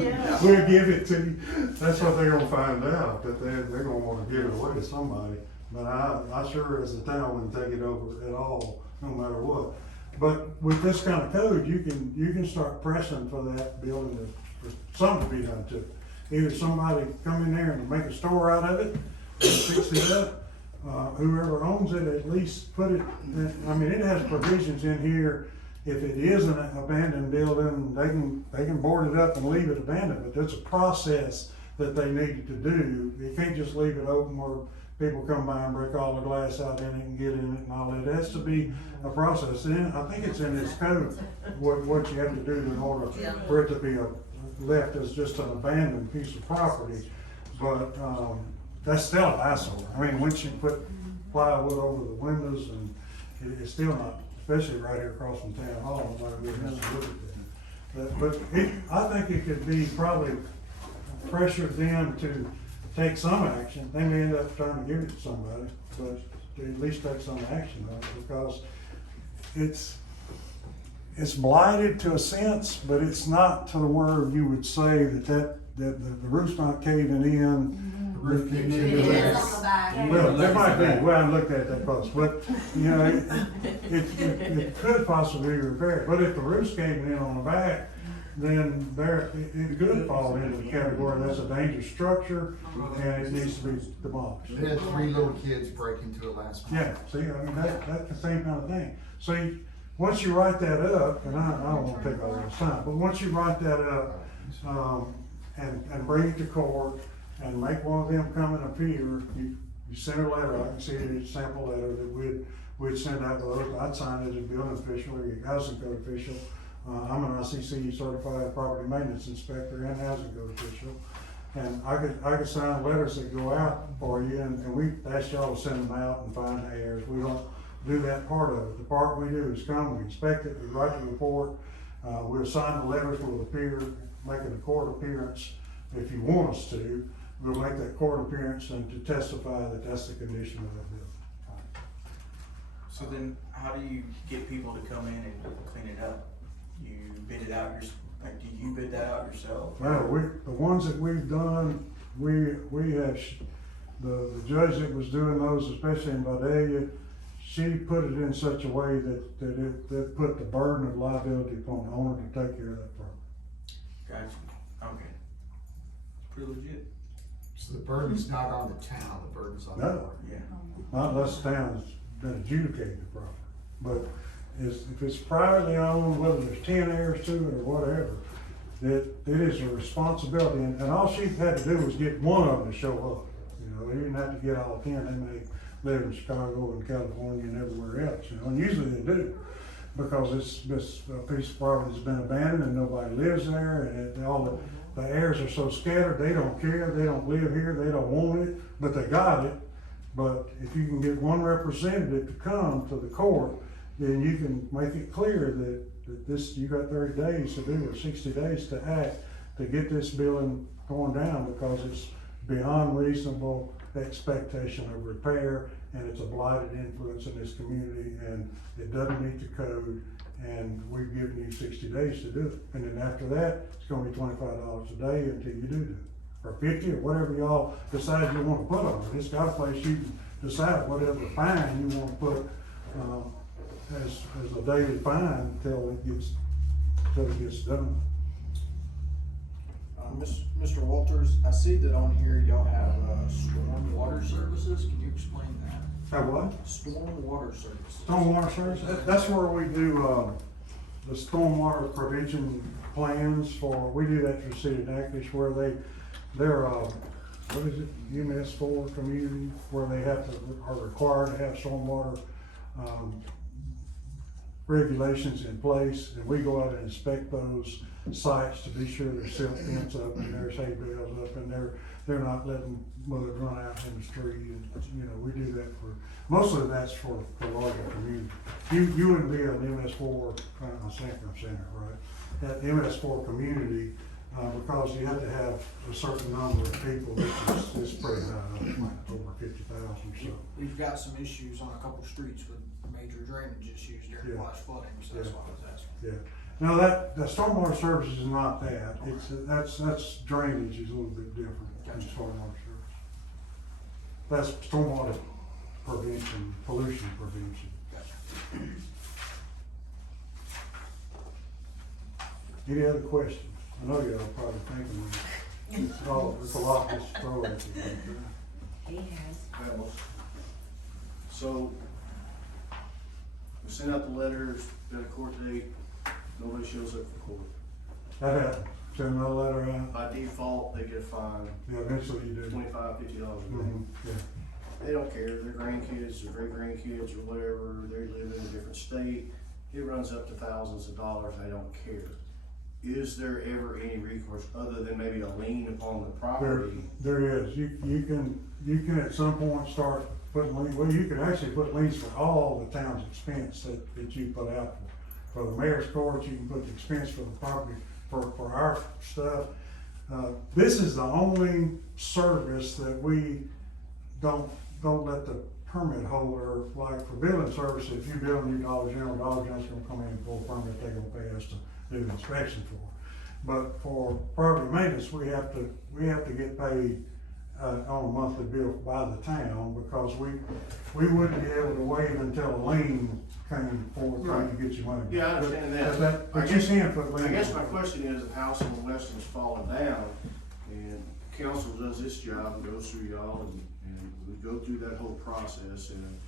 Yeah. We'll give it to you. That's what they're gonna find out, that they're gonna wanna give it away to somebody. But I sure as a town wouldn't take it over at all, no matter what. But with this kind of code, you can start pressing for that building for something to be done to it. Either somebody come in there and make a store out of it, and fix it up. Whoever owns it, at least put it, it has provisions in here. If it is an abandoned building, they can board it up and leave it abandoned, but there's a process that they need to do. You can't just leave it open where people come by and break all the glass out in it and get in it and all that. It has to be a process. And I think it's in this code, what you have to do in order for it to be left as just an abandoned piece of property. But, that's still an eyesore. Once you put plywood over the windows, and it's still not, especially right here across from town hall, nobody really has to look at that. But I think it could be probably pressure them to take some action. They may end up trying to give it to somebody, but at least take some action on it, because it's blighted to a sense, but it's not to the where you would say that the roof's not caving in. The roof caving It in. is on the back. Well, there might be, well, I haven't looked at that close, but, you know, it could possibly be repaired. But if the roof's caving in on the back, then it could fall into the category that's a dangerous structure, and it needs to be demolished. They had 3 little kids break into it last month. Yeah, see, I mean, that's the same kind of thing. See, once you write that up, and I don't wanna take all this time, but once you write that up, and bring it to court, and make one of them come and appear, you send a letter, I can see it, it's a sample letter that we'd send out to those, I'd sign it as a building official or a housing code official. I'm an ICC certified property maintenance inspector and housing code official. And I could sign letters that go out for you, and we ask y'all to send them out and find the errors. We don't do that part of it. The part we do is come, we inspect it, we write the report, we'll sign the letters, we'll appear, making a court appearance. If you want us to, we'll make that court appearance and to testify that that's the condition of that building. So then, how do you get people to come in and clean it up? You bid it out like, do you bid that out yourself? Well, the ones that we've done, we have, the judge that was doing those, especially in Vidalia, she put it in such a way that put the burden of liability upon the owner to take care of that problem. Gotcha, okay. Pretty legit. So the burden's not on the town, the burden's on the No. owner. Yeah. Not unless the town's been adjudicated the problem. But if it's privately owned, whether there's 10 heirs to it or whatever, it is a responsibility, and all she had to do was get one of them to show up. You know, they didn't have to get all 10, they may live in Chicago and California and everywhere else, you know, and usually they do. Because this piece of property has been abandoned and nobody lives there, and all the heirs are so scattered, they don't care, they don't live here, they don't want it, but they got it. But if you can get one representative to come to the court, then you can make it clear that this, you got 30 days to do, or 60 days to act, to get this building torn down, because it's beyond reasonable expectation of repair, and it's a blighted influence in this community, and it doesn't meet the code, and we've given you 60 days to do it. And then after that, it's gonna be $25 a day until you do it, or 50, or whatever y'all decide you wanna put on it. It's got a place you can decide whatever fine you wanna put, as a daily fine until it gets done. Mr. Walters, I see that on here y'all have, storm water services, can you explain that? Have what? Storm water services. Stormwater services, that's where we do, the stormwater prevention plans we do that for the city of Natchitoches, where they're, what is it, MS4 community, where they are required to have stormwater, regulations in place, and we go out and inspect those sites to be sure there's silt fence up and there's hay bales up, and they're not letting mud run out in the street, and, you know, we do that mostly that's for larger community. You wouldn't be an MS4, Sanford Center, right? That MS4 community, because you have to have a certain number of people, which is pretty high, like over 50,000 or so. We've got some issues on a couple streets with major drainage issues during flash flooding, so that's why I was asking. Yeah. Now the stormwater services is not that. That's drainage is a little bit different than stormwater service. That's stormwater prevention, pollution prevention. Any other questions? I know y'all probably thinking it's a lot to throw at you. He has. So, we sent out the letters, got a court date, nobody shows up for court. That happens. Send another letter out. By default, they get a fine, Yeah, eventually you do. $25, $50 a day. Yeah. They don't care, their grandkids, their great grandkids, or whatever, they live in a different state, it runs up to thousands of dollars, they don't care. Is there ever any recourse other than maybe a lien upon the property? There is. You can at some point start putting liens, well, you can actually put liens for all the town's expense that you put out for the mayor's court. You can put the expense for the property, for our stuff. This is the only service that we don't let the permit holder, like for building services, if you build a new Dollar General's gonna come in and pull a permit, they're gonna pay us to do the inspection for. But for property maintenance, we have to get paid, on a monthly bill by the town, because we wouldn't be able to wait until a lien came forward trying to get your money. Yeah, I understand that. But you can put liens. I guess my question is, if house on the west is falling down, and council does this job and goes through y'all, and we go through that whole process, and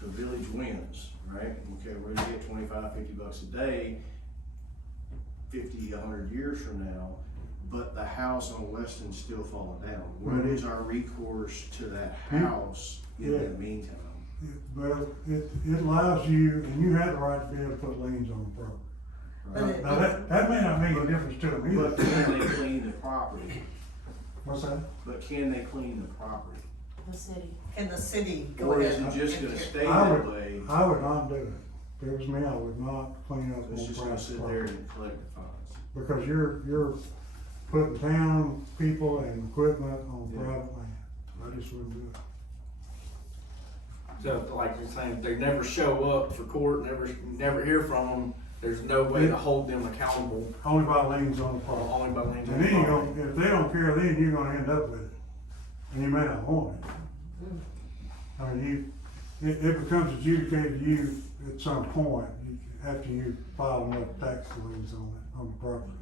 the village wins, right? Okay, we're gonna get $25-50 a day, 50, 100 years from now, but the house on Weston's still falling down. What is our recourse to that house in the meantime? Well, it allows you, and you have the right to be able to put liens on the property. Right? Now, that may not make a difference to them But either. can they clean the property? What's that? But can they clean the property? The city. Can the city go Or ahead is it and? just gonna stay I that would- way? I would not do it. If it was me, I would not clean up It's on just gonna private sit there property. and collect the funds. Because you're putting town people and equipment on Yeah. private land. I just wouldn't do it. So like you're saying, they never show up for court, never hear from them, there's no way to hold them accountable, Only by liens on the property. only by liens on And the then property. if they don't care, then you're gonna end up with it. And you may not want it. I mean, it becomes adjudicated to you at some point, after you file enough tax liens on the property.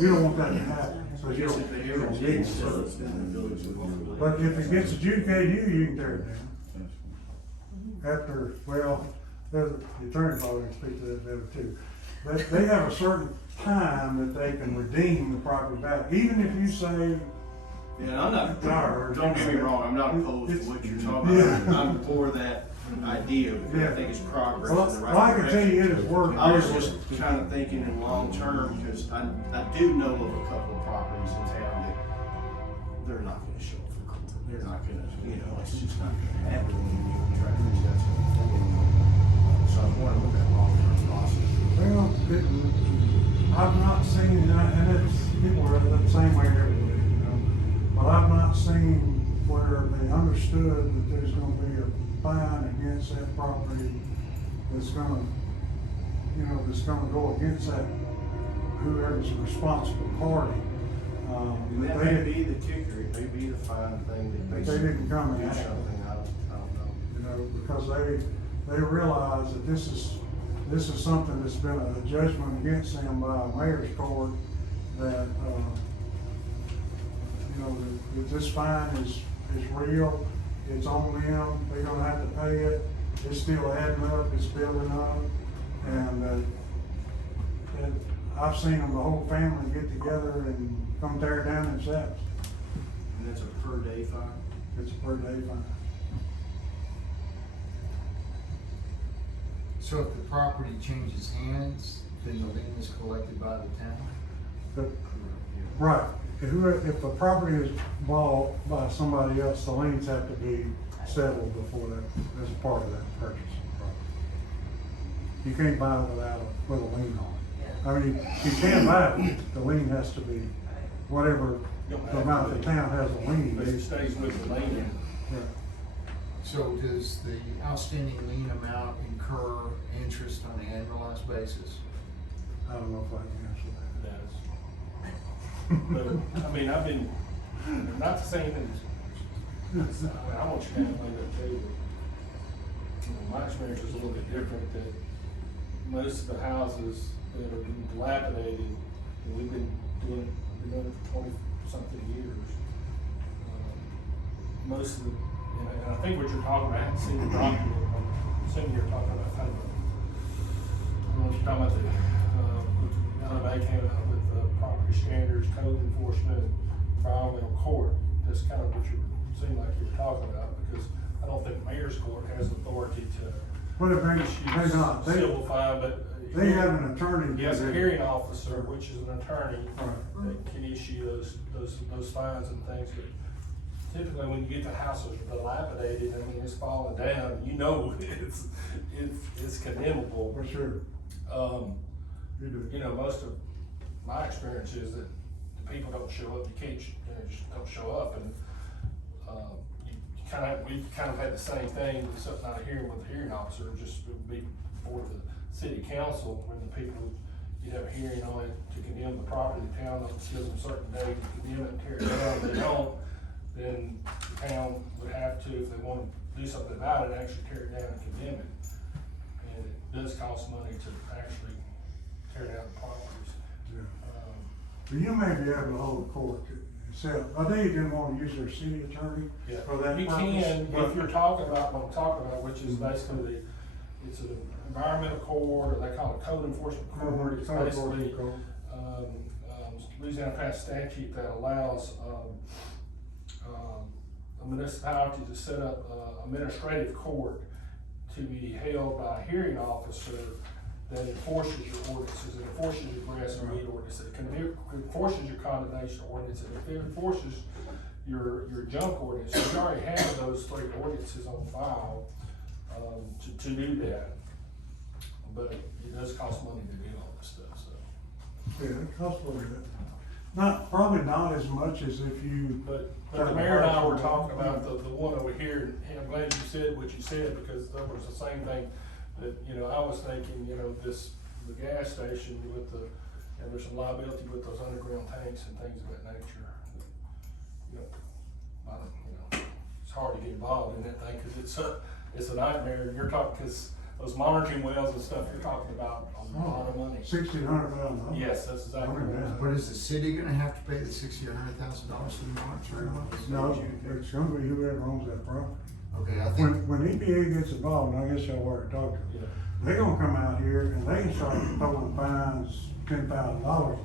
You don't want that to happen, so I you guess don't. if they you ever don't did need sell it. it, then the village would. But if it gets adjudicated to you, you can tear it down. After, well, the attorney probably can speak to that better too. But they have a certain time that they can redeem the property back, even if you say, Yeah, I'm not, Tired. don't get me wrong, I'm not opposed to what you're talking Yeah. about. I'm for that idea, because I think it's progress in the right direction. well, I can tell you it has worked. I was just kind of thinking in long term, because I do know of a couple of properties in town that they're not gonna show up for court. They're not gonna, it's just not gonna happen when you try to reach that to the So I was wondering what that long term process is. Well, I've not seen, and it's, people are the same way everywhere, but I've not seen where they understood that there's gonna be a fine against that property that's gonna, that's gonna go against that, whoever's the responsible party. And that But may they, be the kicker, it may be the fine thing that makes they didn't come do and act, something, I don't know. because they realize that this is something that's been a judgment against them by a mayor's court, that, that this fine is real, it's on them, they're gonna have to pay it, it's still adding up, it's building up, and I've seen them, the whole family get together and come tear it down themselves. And that's a per day fine? It's a per day fine. So if the property changes hands, then the lien is collected by the town? But, right, if the property is bought by somebody else, the liens have to be settled before that, as a part of that purchase of the property. You can't buy it with a lien on it. I mean, you can buy it, the lien has to be whatever the amount the town has a lien. But it stays with the lien. Yeah. So does the outstanding lien amount incur interest on an annualized basis? I don't know if I can answer But, I mean, I've been, not the same as, I want you to handle that too, but, my experience is a little bit different, that most of the houses that have been dilapidated, and we've been doing it for 20-something years. Most of the, and I think what you're talking about, I haven't seen the document, I'm assuming you're talking about kind of, I don't know if you're talking about they came out with property standards, code enforcement, environmental court. That's kind of what you seem like you're talking about, because I don't think mayor's court has authority to Well, they issue not, civil fine, but they have an attorney. he has a hearing officer, which is an attorney, Right. that can issue those fines and things. But typically, when you get the houses dilapidated, I mean, it's falling down, it's condemnable. For sure. You do. Most of my experience is that the people don't show up, you just don't show up, and, you we kind of had the same thing, except not a hearing with the hearing officer, just would be before the city council, when the people, you'd have a hearing on it to condemn the property, the town gives them a certain date to condemn it and tear it down. If they don't, then the town would have to, if they want to do something about it, actually tear it down and condemn it. And it does cost money to actually tear down the properties. But you may be able to hold a court itself. I think you didn't want to use their city attorney Yeah, for that you purpose. can, but- if you're talking about what I'm talking about, which is basically it's an environmental court, or they call it code enforcement court. It's basically, Louisiana passed statute that allows, a municipality to set up a administrative court to be held by a hearing officer that enforces your ordinances, it enforces your grass and weed ordinance, it enforces your condemnation ordinance, and if it enforces your junk ordinance, you already have those 3 ordinances on file, to do that. But it does cost money to do all this stuff, so. Yeah, it costs a little bit. Probably not as much as if you. But the mayor and I were talking about the one over here, and I'm glad you said what you said, because that was the same thing that, I was thinking, the gas station with and there's some liability with those underground tanks and things of that nature. It's hard to get involved in that thing, cause it's a nightmare. You're talking, cause those monitoring wells and stuff, you're talking about a lot of money. $1,600,000. Yes, that's exactly what it is. But is the city gonna have to pay the $60,000 or $100,000 for the monitoring wells? No, it's gonna be whoever owns that property. Okay, I think, When EPA gets involved, and I guess y'all already talked to them, Yeah. they're gonna come out here and they can start throwing fines $10,000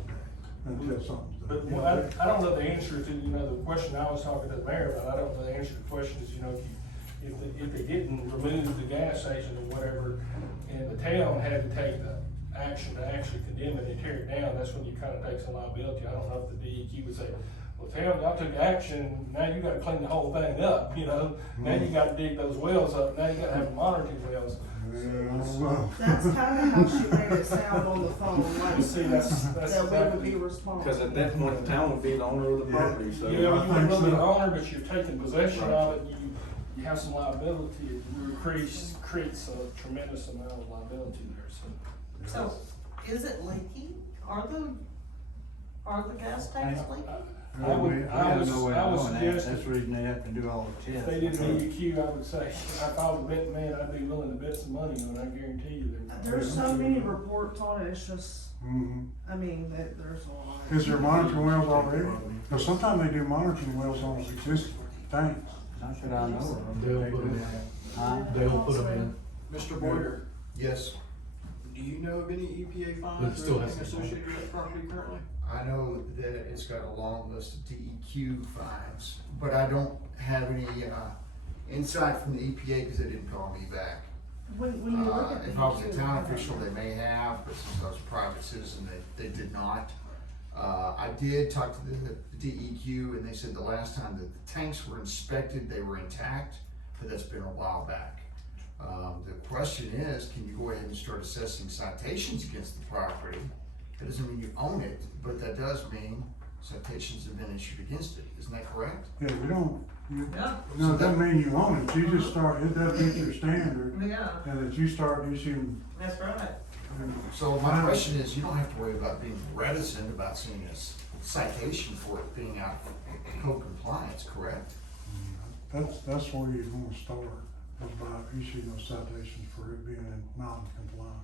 a day until something's done. But I don't know the answer to, the question I was talking to the mayor about. I don't know the answer to the question is, if they didn't remove the gas station or whatever, and the town had to take the action to actually condemn it and tear it down, that's when you kind of take some liability. I don't know if the DEQ would say, well, town, y'all took action, now you gotta clean the whole thing up, now you gotta dig those wells up, now you gotta have monitoring wells. Yeah, I don't know. That's kinda how she made it sound on the phone, like, See, that's that we would be exactly. responsible. Because at that point, the town would be the owner of the Yeah. property, so. Yeah, you I think wouldn't really so. the owner, but you're taking possession of it, you have some liability, it creates a tremendous amount of liability there, so. So, is it leaking? Are the gas tanks leaking? I would suggest That's the reason they have to do all the if tests. they did DEQ, I would say, if I was a betting man, I'd be willing to bet some money on it, I guarantee you. There's so many reports on it, it's just, Mhm. there's a lot. Is there monitoring wells already? Because sometimes they do monitoring wells on existing tanks. Not that I know of. They'll put them in. Huh? They'll put them in. Mr. Boyer, yes, do you know of any EPA But it fines still or has anything to be associated with that property currently? I know that it's got a long list of DEQ fines, but I don't have any, insight from the EPA because they didn't call me back. When you look at the. If I was a town official, they may have, but since I was a private citizen, they did not. I did talk to the DEQ and they said the last time that the tanks were inspected, they were intact, but that's been a while back. The question is, can you go ahead and start assessing citations against the property? That doesn't mean you own it, but that does mean citations have been issued against it. Isn't that correct? Yeah, Yeah. no, it doesn't mean you own it. You just start, it doesn't meet your standard, Yeah, and that you start issuing. that's right. So my question is, you don't have to worry about being reticent about seeing a citation for it being out of code compliance, correct? That's where you want to start, is by issuing those citations for it being in non-compliant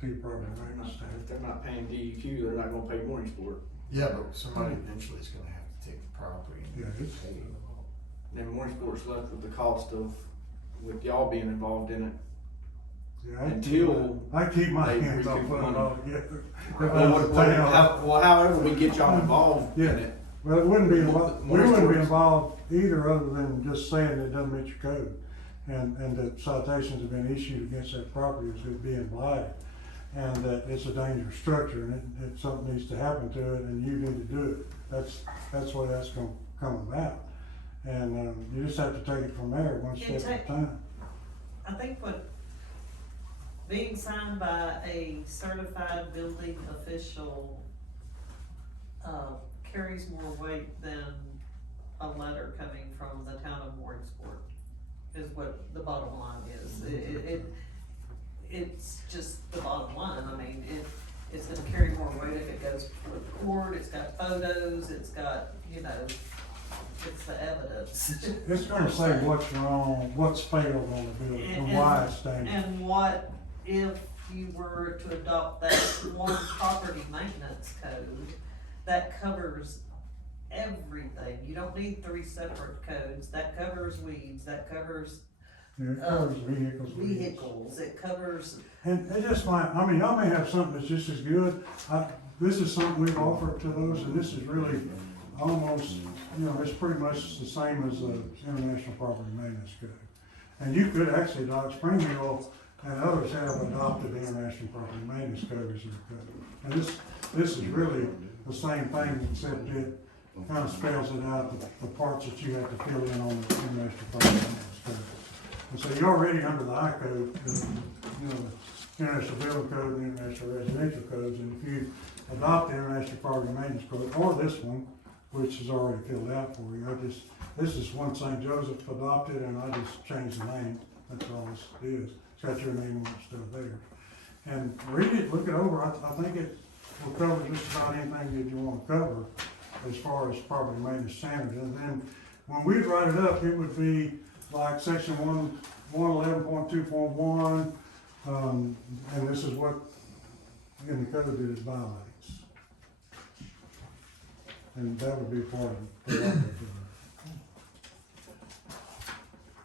to your property maintenance If standard. they're not paying DEQ, they're not gonna pay Mooringsport. Yeah, but somebody eventually is gonna have to take the property and Yeah, it's, pay. Then Mooringsport's left with the cost of, with y'all being involved in it. yeah, Until I keep my they hands off recoup putting it money. all together. If I Well, was a town. however we get y'all involved in Yeah. it. Well, it wouldn't be, we wouldn't be Mooringsport's- involved either, other than just saying it doesn't meet your code. And that citations have been issued against that property as it being blighted. And that it's a dangerous structure and it something needs to happen to it and you need to do it. That's where that's gonna come about. And, you just have to take it from there, one step at a time. I think being signed by a certified building official, carries more weight than a letter coming from the town of Mooringsport, is what the bottom line is. It's just the bottom line. I mean, it's gonna carry more weight if it goes before the court. It's got photos, it's got, you know, it's the evidence. It's gonna say what's wrong, what's failed on the building, and why it's dangerous. And what if you were to adopt that one property maintenance code that covers everything? You don't need 3 separate codes. That covers weeds, that covers Yeah, it covers vehicles, it covers, And it just might, I mean, y'all may have something that's just as good. This is something we've offered to those, and this is really almost, you know, it's pretty much the same as the International Property Maintenance Code. And you could actually adopt, Springfield and others have adopted the International Property Maintenance Code as their code. And this is really the same thing, except it kind of spells it out, the parts that you have to fill in on the International Property Maintenance Code. And so you're already under the I code, you know, the International Building Code and the International Residential Codes, and if you adopt the International Property Maintenance Code, or this one, which is already filled out for you, this is one St. Joseph adopted, and I just changed the name, that's all this is. It's got your name on it still there. And read it, look it over, I think it will cover just about anything that you want to cover as far as property maintenance standards. And then, when we write it up, it would be like section 111.2.1, and this is what in the code that it violates. And that would be part of it.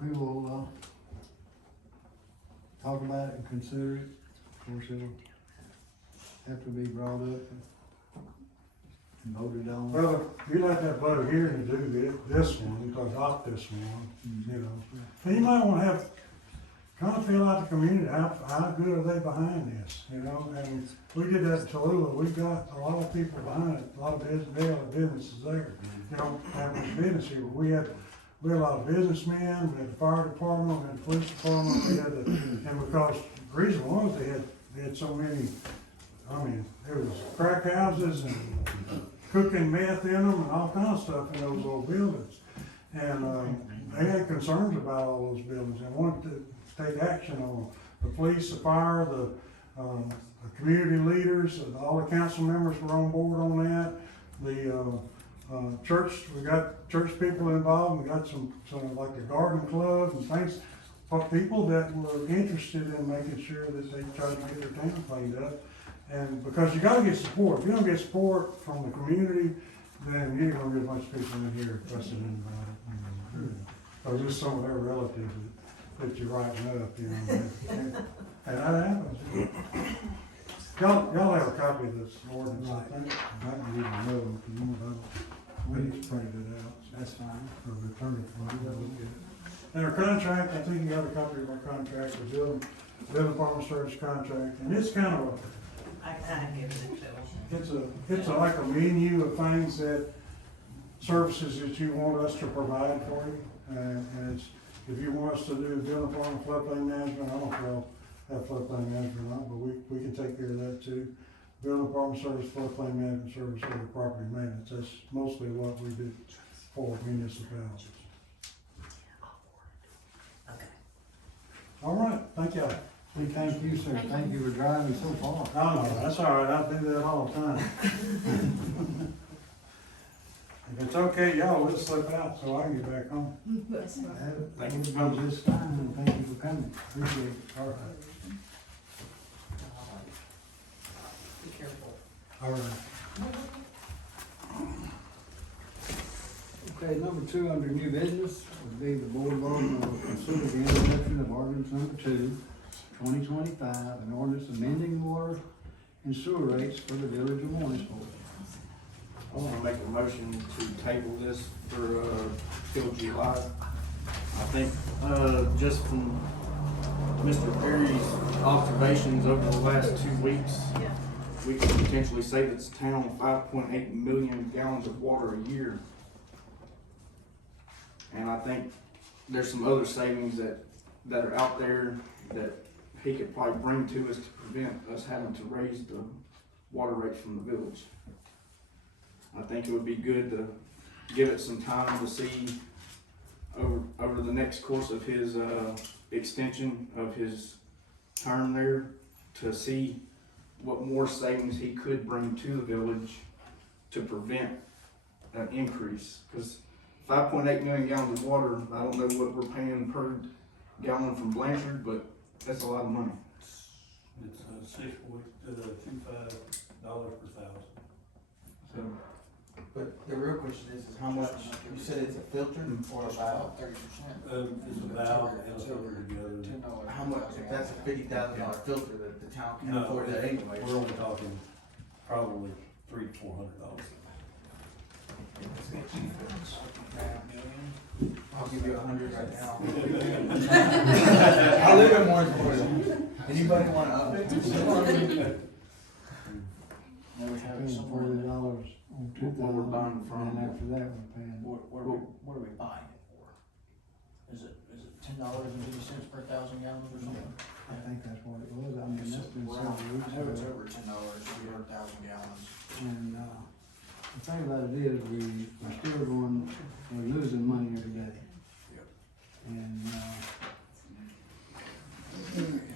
We will, talk about it and consider it. Of course, it'll have to be brought up and voted on. Well, you let that vote here and do this one, to adopt this one, you know. And you might wanna have, kind of feel out the community, how good are they behind this, you know? And we did that in Tallulah, we got a lot of people behind it, a lot of businesses there. You don't have much business here, but we had a lot of businessmen, we had the fire department, we had the police department, we had and because the reason was they had so many, I mean, there was crack houses and cooking meth in them and all kinds of stuff in those old buildings. And, they had concerns about all those buildings and wanted to take action on the police, the fire, the community leaders, and all the council members were on board on that. The, church, we got church people involved, we got some like the garden club and things, for people that were interested in making sure that they tried to get their town cleaned up. And because you gotta get support, if you don't get support from the community, then you ain't gonna get much people in here fussing about it. Or just some of their relatives that you're writing up, you know, and that happens. Y'all have a copy of this ordinance, I think. I can even know if you want to. We just printed it out. That's fine. Or return it. And our contract, I think you got a copy of our contract, the building department service contract, and it's kind of I give it to them. it's like a menu of things that, services that you want us to provide for you. And it's, if you want us to do building department, floodplain management, I don't know if have floodplain management or not, but we can take care of that too. Building department service, floodplain management service, or the property maintenance, that's mostly what we do for municipalities. Okay. All right, thank you. We thank you, sir. Thank you for driving so far. No, that's all right, I do that all the time. If it's okay, y'all, we'll slip out so I can get back home. Thank you for coming. Just fine, and thank you for coming. Appreciate it. All right. Be careful. All right. Okay, number 2 under new business would be the board of Aldermen will consider the introduction of ordinance number 2, 2025, an ordinance amending water and sewer rates for the village of Mooringsport. I wanna make a motion to table this for, till July. I think, just from Mr. Perry's observations over the last 2 weeks, we could potentially save its town 5.8 million gallons of water a year. And I think there's some other savings that are out there that he could probably bring to us to prevent us having to raise the water rates from the village. I think it would be good to give it some time to see over the next course of his, extension of his term there, to see what more savings he could bring to the village to prevent an increase. Cause 5.8 million gallons of water, I don't know what we're paying per gallon from Blanchard, but that's a lot of money. It's $6.25 per thousand. So, But the real question is how much, you said it's a filter or a valve? It's a valve and a filter together. How much, if that's a $50,000 filter that the town can No, afford that anyway? we're only talking probably $300 to $400. I'll give you 100 right now. I live in Mooringsport. Anybody wanna up it? Paying $40 on 2,000, What we're buying from. and then after that, we're paying. What are we buying it for? Is it $10.80 per 1,000 gallons or something? I think that's what it was, I mean, that's been several weeks I know it's ago. over $10 per 1,000 gallons. And, the thing about it is, we're still we're losing money every day. Yep. And,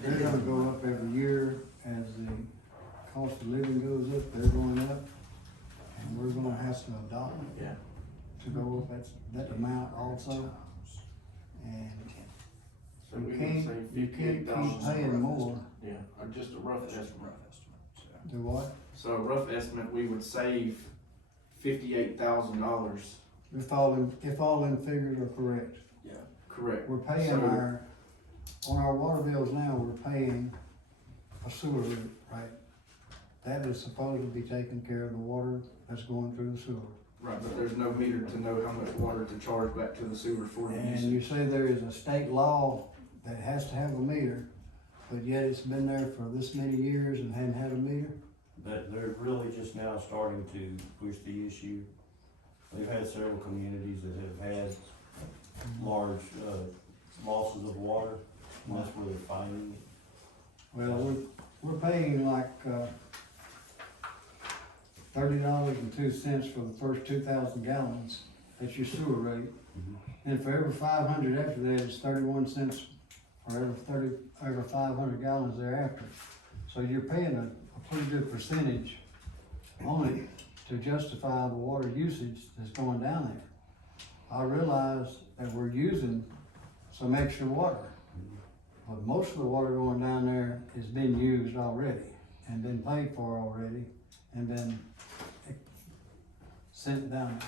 they're gonna go up every year as the cost of living goes up, they're going up. And we're gonna have to adopt Yeah. to go up that amount also. And so you we can can't, say you can't keep 58,000. paying more. Yeah, or just a rough estimate. Do what? So a rough estimate, we would save $58,000. If all them figures are correct. Yeah. Correct. We're paying on our water bills now, we're paying a sewer rate, right? That is supposed to be taking care of the water that's going through the sewer. Right, but there's no meter to know how much water to charge back to the sewer for And use. you say there is a state law that has to have a meter, but yet it's been there for this many years and hadn't had a meter? But they're really just now starting to push the issue. They've had several communities that have had large, losses of water, and that's where they're finding it. Well, we're paying like, $30.02 for the first 2,000 gallons. That's your sewer rate. And for every 500 after that, it's 31 cents for every 500 gallons thereafter. So you're paying a pretty good percentage on it to justify the water usage that's going down there. I realize that we're using some extra water, but most of the water going down there has been used already and been paid for already and been sent down.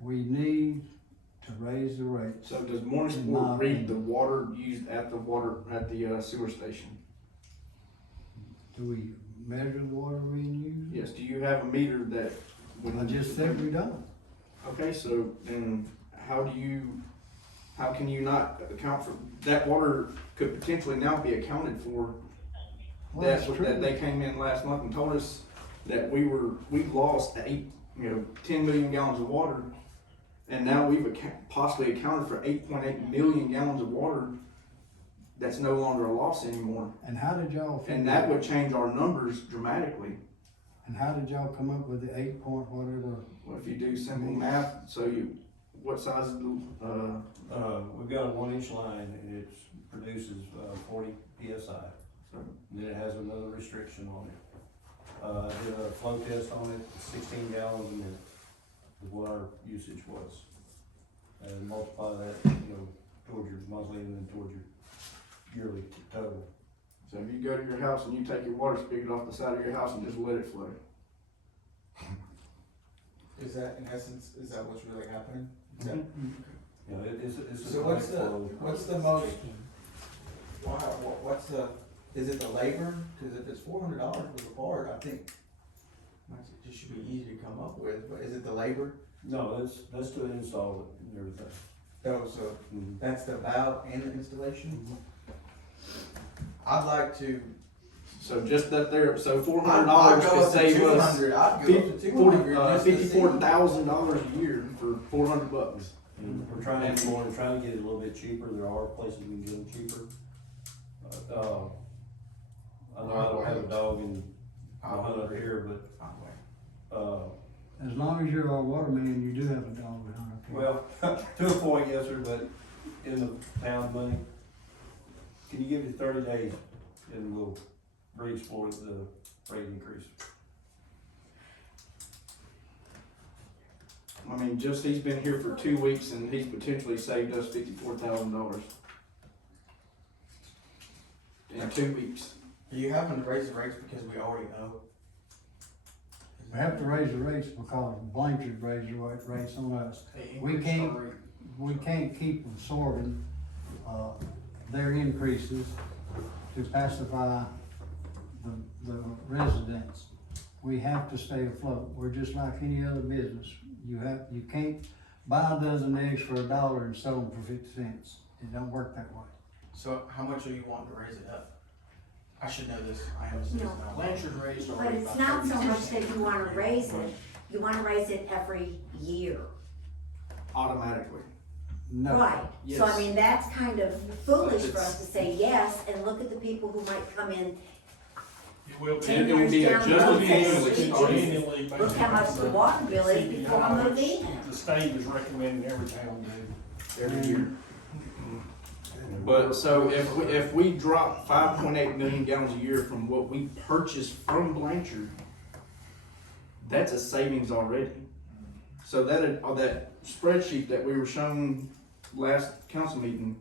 We need to raise the rates. So does In my Mooringsport read the opinion. water used at the sewer station? Do we measure the water being used? Yes, do you have a meter that? I just said we don't. Okay, so then how can you not account for, that water could potentially now be accounted for? Well, that's true. That they came in last month and told us that we lost 10 million gallons of water. And now we've possibly accounted for 8.8 million gallons of water that's no longer a loss anymore. And how did y'all figure? And that would change our numbers dramatically. And how did y'all come up with the 8 point whatever? Well, if you do simple math, what size is the, We've got a 1-inch line and it produces 40 PSI. Then it has another restriction on it. I did a flow test on it, 16 gallons a minute is what our usage was. And multiply that, towards your monthly and then towards your yearly total. so if you go to your house and you take your water spigot off the side of your house and just let it flow. Is that, in essence, is that what's really happening? Is that, It's so what's the most, is it the labor? Cause if it's $400 for the part, I think it just should be easy to come up with, but is it the labor? No, that's to install it and everything. Oh, so that's the valve and the installation? I'd like to. So just that there, so I'd $400 go could up to save us 200. I'd go up to 200 just to see. $54,000 a year for $400. We're trying to get it a little bit cheaper. There are places we can get them cheaper. I know I don't have a dog in I'll hunt up here, but, As long as you're our waterman, you do have a dog to hunt up here. well, to a point, yes, sir, but in the town money, can you give me 30 days and we'll re-explore the rate increase? I mean, just he's been here for 2 weeks and he's potentially saved us $54,000 in 2 weeks. Are you having to raise the rates because we already owe? We have to raise the rates because Blanchard raised the rates on us. We can't keep absorbing, their increases to pacify the residents. We have to stay afloat. We're just like any other business. You can't buy a dozen eggs for $1 and sell them for 50 cents. It don't work that way. So how much are you wanting to raise it up? I should know this, I have a No. Blanchard raised But already it's about not so 30%. much that you wanna raise it, you wanna raise it every year. Automatically. No. Right, so I Yes. mean, that's kind of foolish for us to say yes, and look at the people who might come in It will be. 10 It will years be down the adjusted road saying, annually, "Gee, starting geez, Annually, look how much the water bill is before I move in." The state is recommending every town do. Every year. But so if we drop 5.8 million gallons a year from what we purchase from Blanchard, that's a savings already. So that spreadsheet that we were shown last council meeting,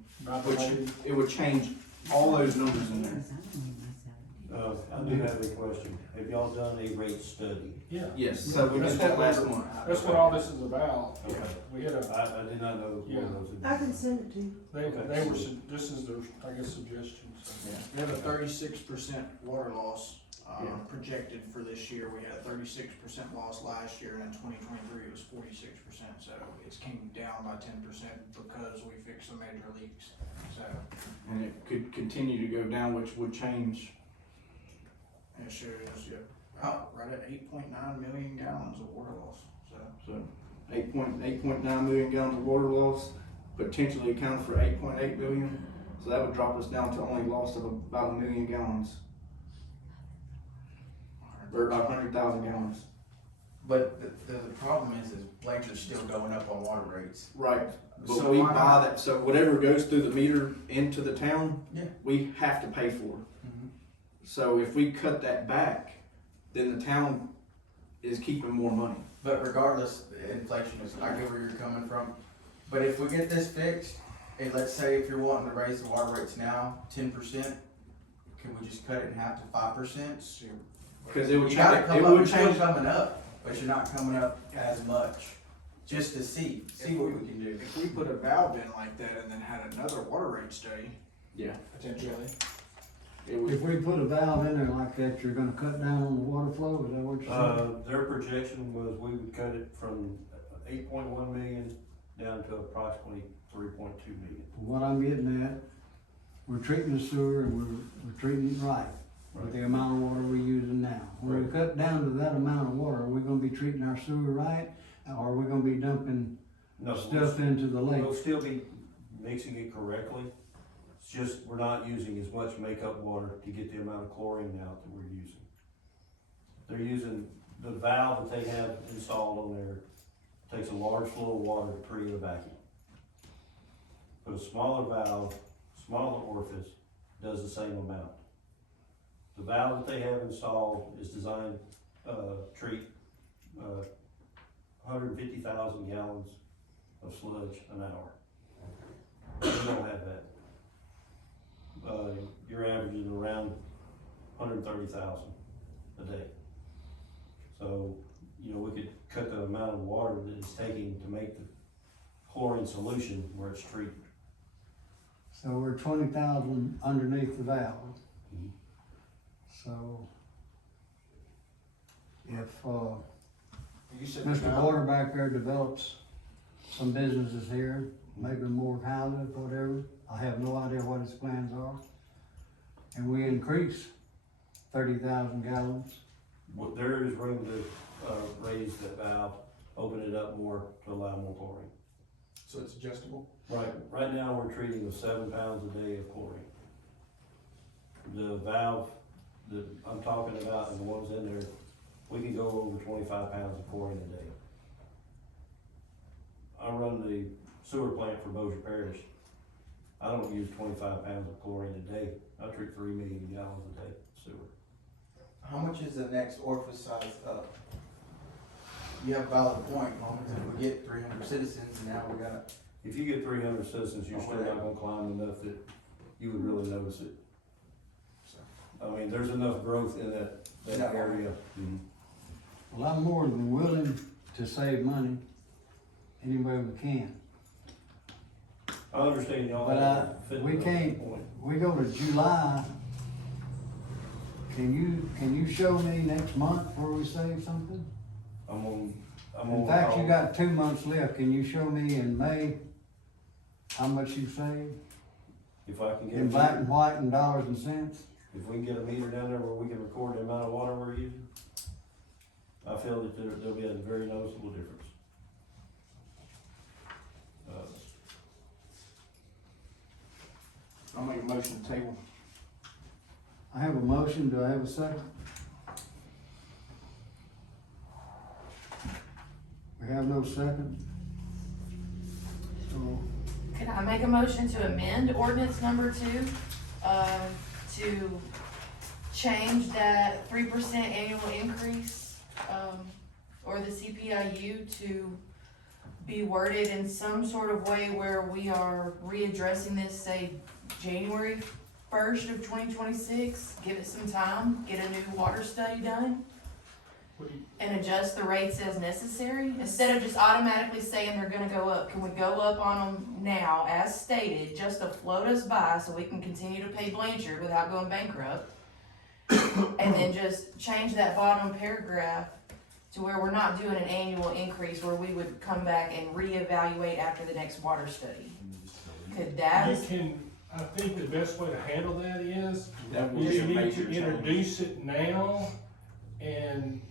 it would change all those numbers in there. I do have a question. Have y'all done a rate study? Yeah. Yes, so we did that last month. That's what all this is about. Okay. We had a, I did not know Yeah. one of those. I can send it to you. they were, this is their, I guess, suggestions. We have a 36% water loss, Yeah. projected for this year. We had a 36% loss last year, and in 2023 it was 46%, so it's came down by 10% because we fixed the major leaks, so. And it could continue to go down, which would change. It shows, right at 8.9 million gallons of water loss, so. So 8.9 million gallons of water loss, potentially accounts for 8.8 million. So that would drop us down to only loss of about 1 million gallons, or 100,000 gallons. But the problem is Blanchard's still going up on water rates. Right. But So we why buy not? that, so whatever goes through the meter into the town, Yeah. we have to pay for. Mhm. So if we cut that back, then the town is keeping more money. But regardless, inflation is, I get where you're coming from. But if we get this fixed, and let's say if you're wanting to raise the water rates now 10%, can we just cut it in half to 5%? Because it would You gotta change, come it up, would you're still change. coming up, but you're not coming up as much, just to see what we can do. If we put a valve in like that and then had another water rate study, Yeah. potentially. It would, If we put a valve in there like that, you're gonna cut down on the water flow, is that what you're saying? Their projection was we would cut it from 8.1 million down to approximately 3.2 million. What I'm getting at, we're treating the sewer and we're treating it right with the amount of water we're using now. When we cut down to that amount of water, are we gonna be treating our sewer right? Or are we gonna be dumping No, stuff into the lake? we'll still be mixing it correctly. It's just we're not using as much makeup water to get the amount of chlorine out that we're using. They're using the valve that they have installed on there, takes a large flow of water to create a vacuum. Put a smaller valve, smaller orifice, does the same amount. The valve that they have installed is designed, treat, 150,000 gallons of sludge an hour. We don't have that. You're averaging around 130,000 a day. So, we could cut the amount of water that it's taking to make the chlorine solution where it's treated. So we're 20,000 underneath the valve. Mhm. So if, You said Mr. valve- Porter back there develops some businesses here, maybe more houses, whatever, I have no idea what his plans are. And we increase 30,000 gallons. There is room to, raise that valve, open it up more to allow more chlorine. So it's adjustable? Right now, we're treating with 7 pounds a day of chlorine. The valve that I'm talking about and the ones in there, we can go over 25 pounds of chlorine a day. I run the sewer plant for Bossier Parish. I don't use 25 pounds of chlorine a day. I treat 3 million gallons a day of sewer. How much is the next orifice size up? You have a valid point, Long, if we get 300 citizens, now we got, If you get 300 citizens, you're still not gonna climb enough that you would really notice it. I mean, there's enough growth in that Yeah. area. Well, I'm more than willing to save money any way we can. I understand y'all. But have a fit we to that can't, point. we go to July. Can you show me next month where we save something? I'm on. In fact, you got 2 months left. Can you show me in May how much you saved? If I can get. In black and white and dollars and cents? If we can get a meter down there where we can record the amount of water we're using, I feel that there'll be a very noticeable difference. I'll make a motion to table. I have a motion. Do I have a second? We have no second. So, Can I make a motion to amend ordinance number 2, to change that 3% annual increase, or the CPIU to be worded in some sort of way where we are readdressing this, say, January 1st of 2026, give it some time, get a new water study done, and adjust the rates as necessary, instead of just automatically saying they're gonna go up. Can we go up on them now, as stated, just to float us by so we can continue to pay Blanchard without going bankrupt? And then just change that bottom paragraph to where we're not doing an annual increase, where we would come back and reevaluate after the next water study. Could that? I think the best way to handle that is, That would be you a need major to change. introduce it now, and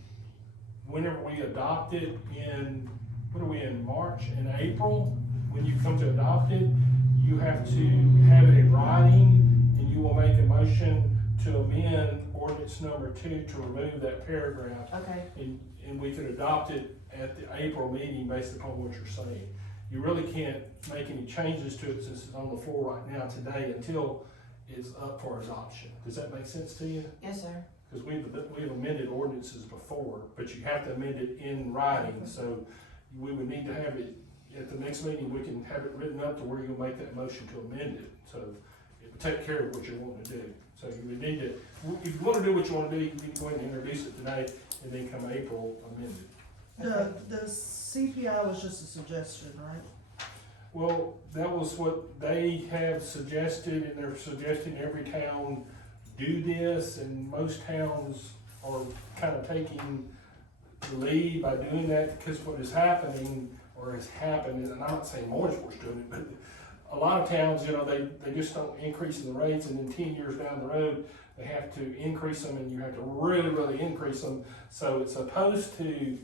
whenever we adopt it in, what are we in, March and April? When you come to adopt it, you have to have it in writing, and you will make a motion to amend ordinance number 2 to remove that paragraph. Okay. And we could adopt it at the April meeting based upon what you're saying. You really can't make any changes to it since it's on the floor right now today until it's up for adoption. Does that make sense to you? Yes, sir. Because we've amended ordinances before, but you have to amend it in writing, so we would need to have it, at the next meeting, we can have it written up to where you'll make that motion to amend it, so it would take care of what you're wanting to do. So you would need to, if you wanna do what you wanna do, you can go ahead and introduce it today, and then come April, amend it. The CPI was just a suggestion, right? Well, that was what they have suggested, and they're suggesting every town do this, and most towns are kind of taking the lead by doing that, because what is happening, or has happened, and I'm not saying Mooringsport's doing it, but a lot of towns, they just don't increase in the rates, and then 10 years down the road, they have to increase them, and you have to really, really increase them. So it's supposed to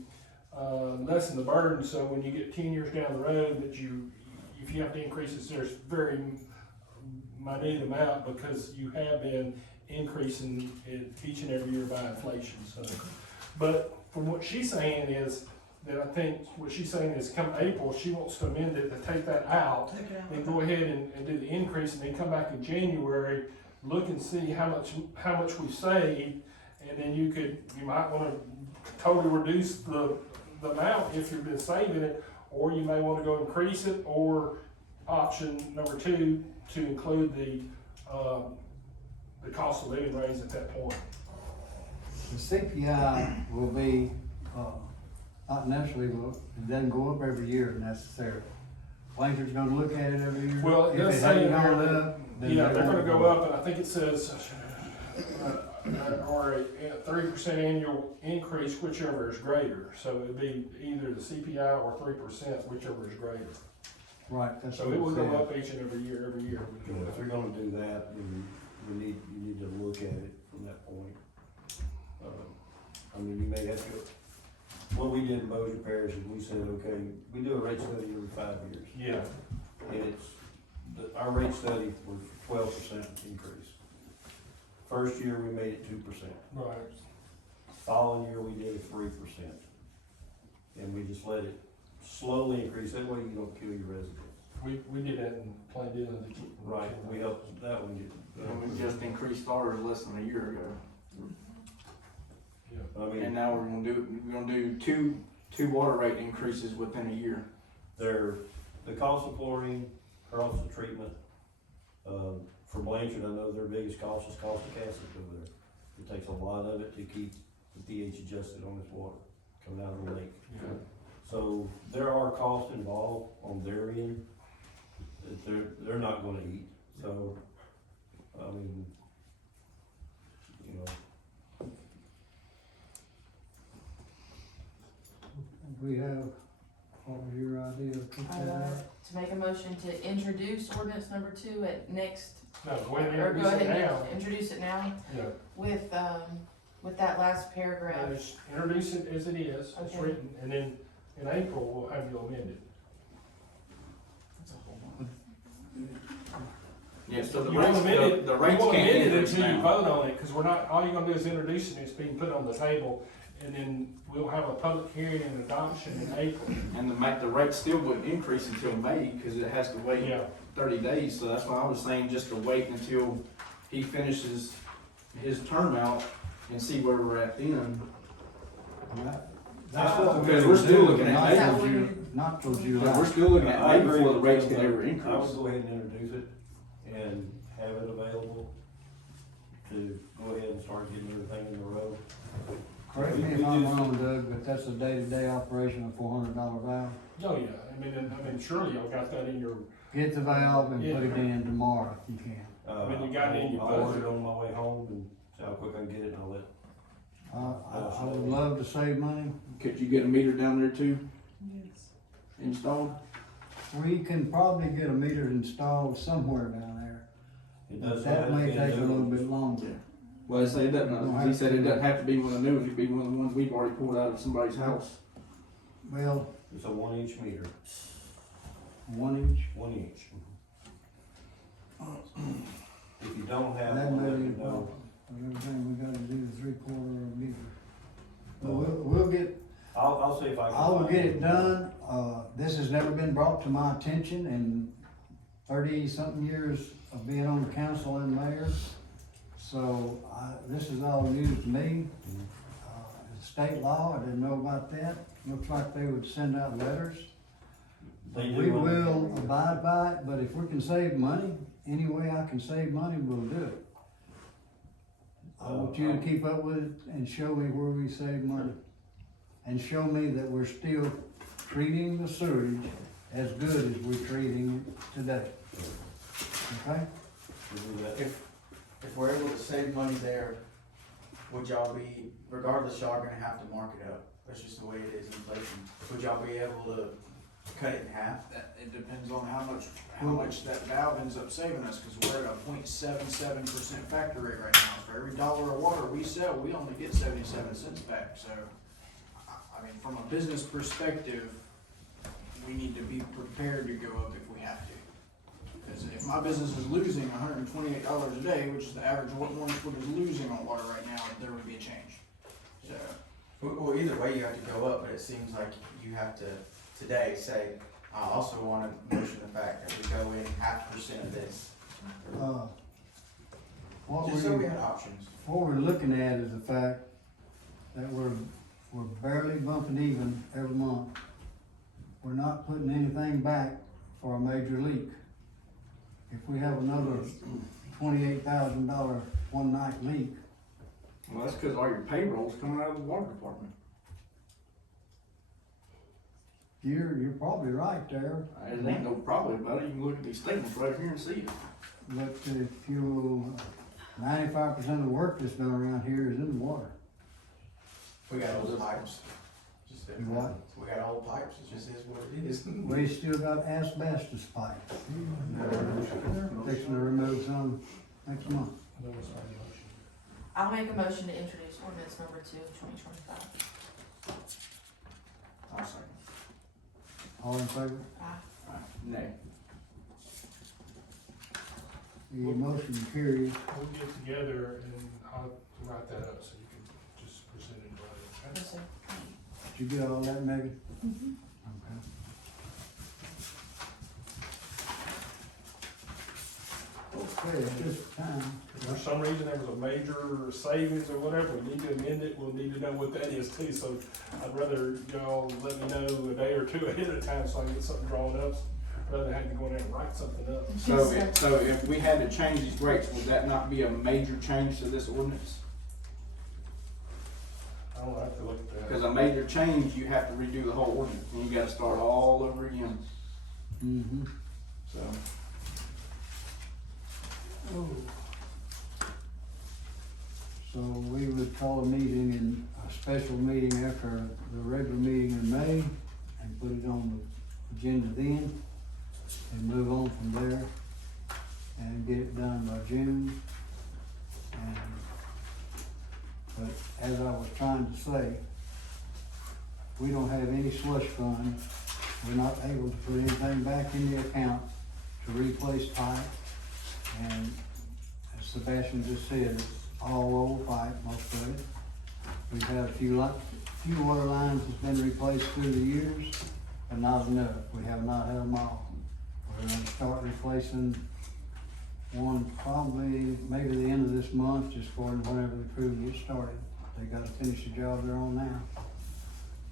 lessen the burden, so when you get 10 years down the road, that if you have to increase it, there's very minute amount, because you have been increasing it each and every year by inflation. So, but from what she's saying is that I think what she's saying is come April, she wants to amend it to take that out, and go ahead and do the increase, and then come back in January, look and see how much we saved, and then you might want to totally reduce the amount if you've been saving it, or you may want to go increase it, or option number 2 to include the cost of living raise at that point. the CPI will be, not necessarily, it doesn't go up every year necessarily. Blanchard's gonna look at it every year. Well, it does If say hadn't in there gone that, up, then yeah, they they're gonna won't go up, and I think it says, or a 3% annual increase, whichever is greater. So it'd be either the CPI or 3%, whichever is greater. Right, that's So what it it will go said. up each and every year, If you're gonna do that, then you need to look at it from that point. I mean, you may have to, what we did in Bossier Parish is we said, okay, we do a rate study every 5 years. Yeah. And our rate study was 12% increase. First year, we made it 2%. Right. Following year, we did it 3%. And we just let it slowly increase, that way you don't kill your residents. We did that in Plain Dealing to keep. Right, we helped that one get. And we just increased ours less than a year ago. I And mean, now we're gonna do two water rate increases within a year. they're, the cost of chlorine, cost of treatment, for Blanchard, I know their biggest cost is caustic acid over there. It takes a lot of it to keep the pH adjusted on this water coming out of the lake. Yeah. So there are costs involved on their end that they're not gonna eat, so, I mean, you know. We have, what was your idea of put that out? To make a motion to introduce ordinance number 2 at next, No, go ahead and or go introduce it ahead now. and introduce it now Yeah. with that last paragraph. Just introduce it as it is, it's Okay. written, and then in April, we'll have you amend it. Yeah, so the You won't rates, amend it, the you rates won't can't amend it increase until you now. vote on it, cause we're not, all you're gonna do is introduce it, and it's being put on the table, and then we'll have a public hearing and adoption in April. And the rate still wouldn't increase until May, cause it has to wait Yeah, 30 days, so that's why I was saying just to wait until he finishes his term out and see where we're at then. That's what we're Because we're gonna still do, looking at not May. till not till July. But we're still looking at I May agree before the with rates you. can ever I would increase. go ahead and introduce it and have it available to go ahead and start getting everything in the road. Correct me if I'm wrong, Doug, but that's a day-to-day operation of $400 valve. oh yeah, I mean, surely y'all got that in your, Get the valve and Yeah. put it in tomorrow if you can. mean, you got it in your I'll order budget. it on my way home and see how quick I can get it and I'll let. I would love to save money. Could you get a meter down there too, Yes. installed? We can probably get a meter installed somewhere down there. It But does that have may to be take a little new. bit longer. Well, he said it doesn't, he said it doesn't have to be one of the new, it could be one of the ones we've already pulled out of somebody's house. Well, It's a 1-inch meter, 1 inch. 1 inch. If you don't have That one, may let be me a problem. know. Everything we gotta do is 3/4 of a meter. But we'll get, I'll see if I can. I will find get it done. This has never been brought to my attention in 30-something years of being on the council and mayor. So, this is all news to me. It's state law, I didn't know about that. Looks like they would send out letters. They do We when- will abide by it, but if we can save money, any way I can save money, we'll do it. I want you to keep up with it and show me where we save money. And show me that we're still treating the sewage as good as we're treating it today. Okay? We'll do that. If we're able to save money there, would y'all be, regardless, y'all are gonna have to mark it up, that's just the way it is, inflation. Would y'all be able to cut it in half? That, it depends on how much that valve ends up saving us, cause we're at a 0.77% factor rate right now. For every dollar of water we sell, we only get 77 cents back, so, I mean, from a business perspective, we need to be prepared to go up if we have to. Cause if my business is losing $128 a day, which is the average what Mooringsport is losing on water right now, there would be a change. So, Well, either way, you have to go up, but it seems like you have to, today, say, I also wanna motion the fact that we go in 0.5% of this. Just so we had options. What we're looking at is the fact that we're barely bumping even every month. We're not putting anything back for a major leak. If we have another $28,000 one night leak, Well, that's cause all your payroll's coming out of the water department. you're probably right there. There ain't no problem about it, you can look at these statements right here and see it. But if you, 95% of the work that's done around here is in the water. We got old pipes. Just You what? We got old pipes, it just is what it is. We still got asbestos pipes. Fixing to remove some next month. I'll make a motion to introduce ordinance number 2 of 2025. I'll second. All in favor? Aye. Nay. The motion carries. We'll get together and I'll write that up so you can just present it right. Yes, sir. Did you get all that, Megan? Okay. Okay, at this time, If for some reason there was a major savings or whatever, we need to amend it, we'll need to know what that is too, so I'd rather y'all let me know a day or two ahead of time so I can get something drawn up, rather than having to go in there and write something up. So if we had to change these rates, would that not be a major change to this ordinance? I don't have to look at that. Because a major change, you have to redo the whole ordinance, and you gotta start all over again, mm-hmm. so. So we would call a meeting in, a special meeting after the regular meeting in May and put it on the agenda then and move on from there and get it done by June. And, but as I was trying to say, we don't have any slush fund. We're not able to put anything back in the account to replace pipe. And as Sebastian just said, it's all old pipe, most of it. We've had a few water lines that's been replaced through the years, but not enough. We have not had them all. We're gonna start replacing one probably, maybe the end of this month, just according to whenever the crew gets started. They gotta finish the job they're on now.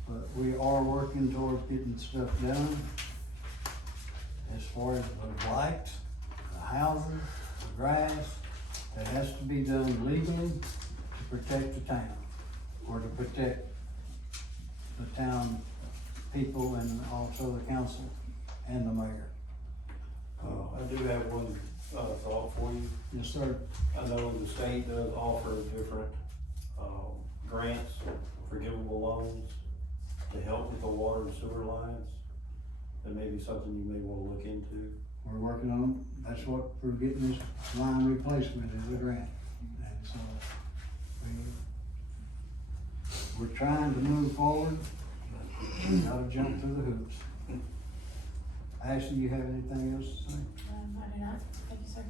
But we are working towards getting stuff done. As far as the lights, the houses, the grass, that has to be done legally to protect the town, or to protect the town people and also the council and the mayor. I do have one, thought for you. Yes, sir. I know the state does offer different, grants, forgivable loans to help with the water and sewer lines. That may be something you may wanna look into. We're working on them. That's what we're getting, this line replacement is a grant. And so we're trying to move forward, but we gotta jump through the hoops. Ashley, you have anything else to say? I do not. Thank you, sir.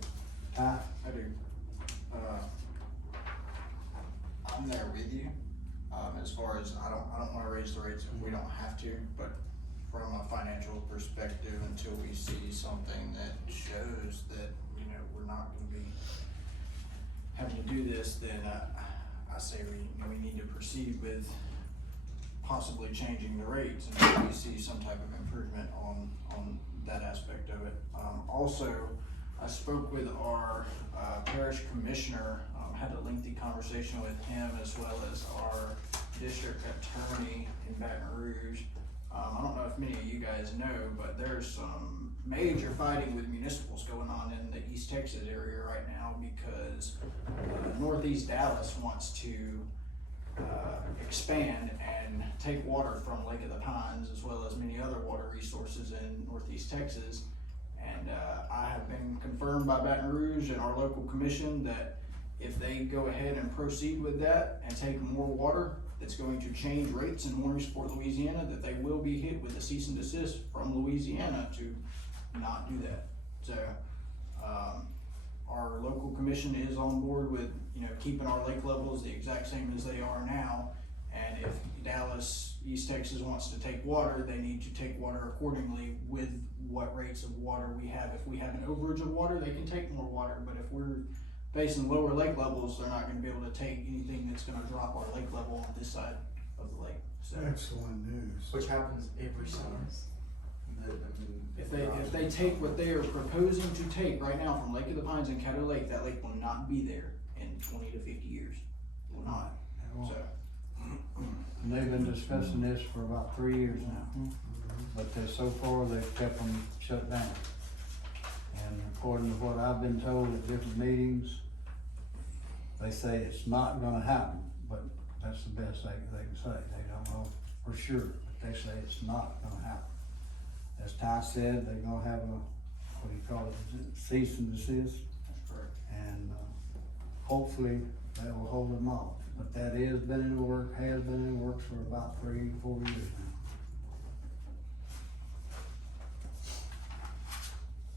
Ty? I do. I'm there with you, as far as I don't wanna raise the rates if we don't have to, but from a financial perspective, until we see something that shows that, you know, we're not gonna be having to do this, then I say we need to proceed with possibly changing the rates until we see some type of improvement on that aspect of it. Also, I spoke with our parish commissioner, had a lengthy conversation with him as well as our district attorney in Baton Rouge. I don't know if many of you guys know, but there's some major fighting with municipals going on in the East Texas area right now because Northeast Dallas wants to expand and take water from Lake of the Pines as well as many other water resources in Northeast Texas. And I have been confirmed by Baton Rouge and our local commission that if they go ahead and proceed with that and take more water, that's going to change rates in Mooringsport, Louisiana, that they will be hit with a cease and desist from Louisiana to not do that. So, our local commission is on board with, you know, keeping our lake levels the exact same as they are now. And if Dallas, East Texas wants to take water, they need to take water accordingly with what rates of water we have. If we have an overage of water, they can take more water, but if we're facing lower lake levels, they're not gonna be able to take anything that's gonna drop our lake level on this side of the lake. So Excellent news. Which happens every summer. if they take what they are proposing to take right now from Lake of the Pines and Caddo Lake, that lake will not be there in 20 to 50 years. It will not. So. And they've been discussing this for about 3 years now. But so far, they've kept them shut down. And according to what I've been told at different meetings, they say it's not gonna happen, but that's the best they can say. They don't know for sure, but they say it's not gonna happen. As Ty said, they're gonna have a, what do you call it, cease and desist. That's correct. And hopefully that will hold them off. But that has been in the works for about 3 or 4 years now.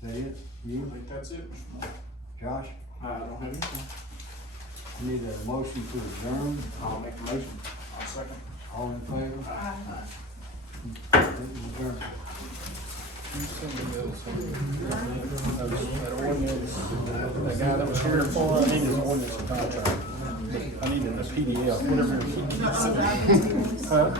Is that it? I You? think that's it. John? Josh, I don't have anything. need a motion to adjourn, I'll make a motion. I'll second. all in favor? Aye. Adjourn. That ordinance, that guy that was here before, I need his ordinance and contract. I need it in a PDF, whatever. Huh?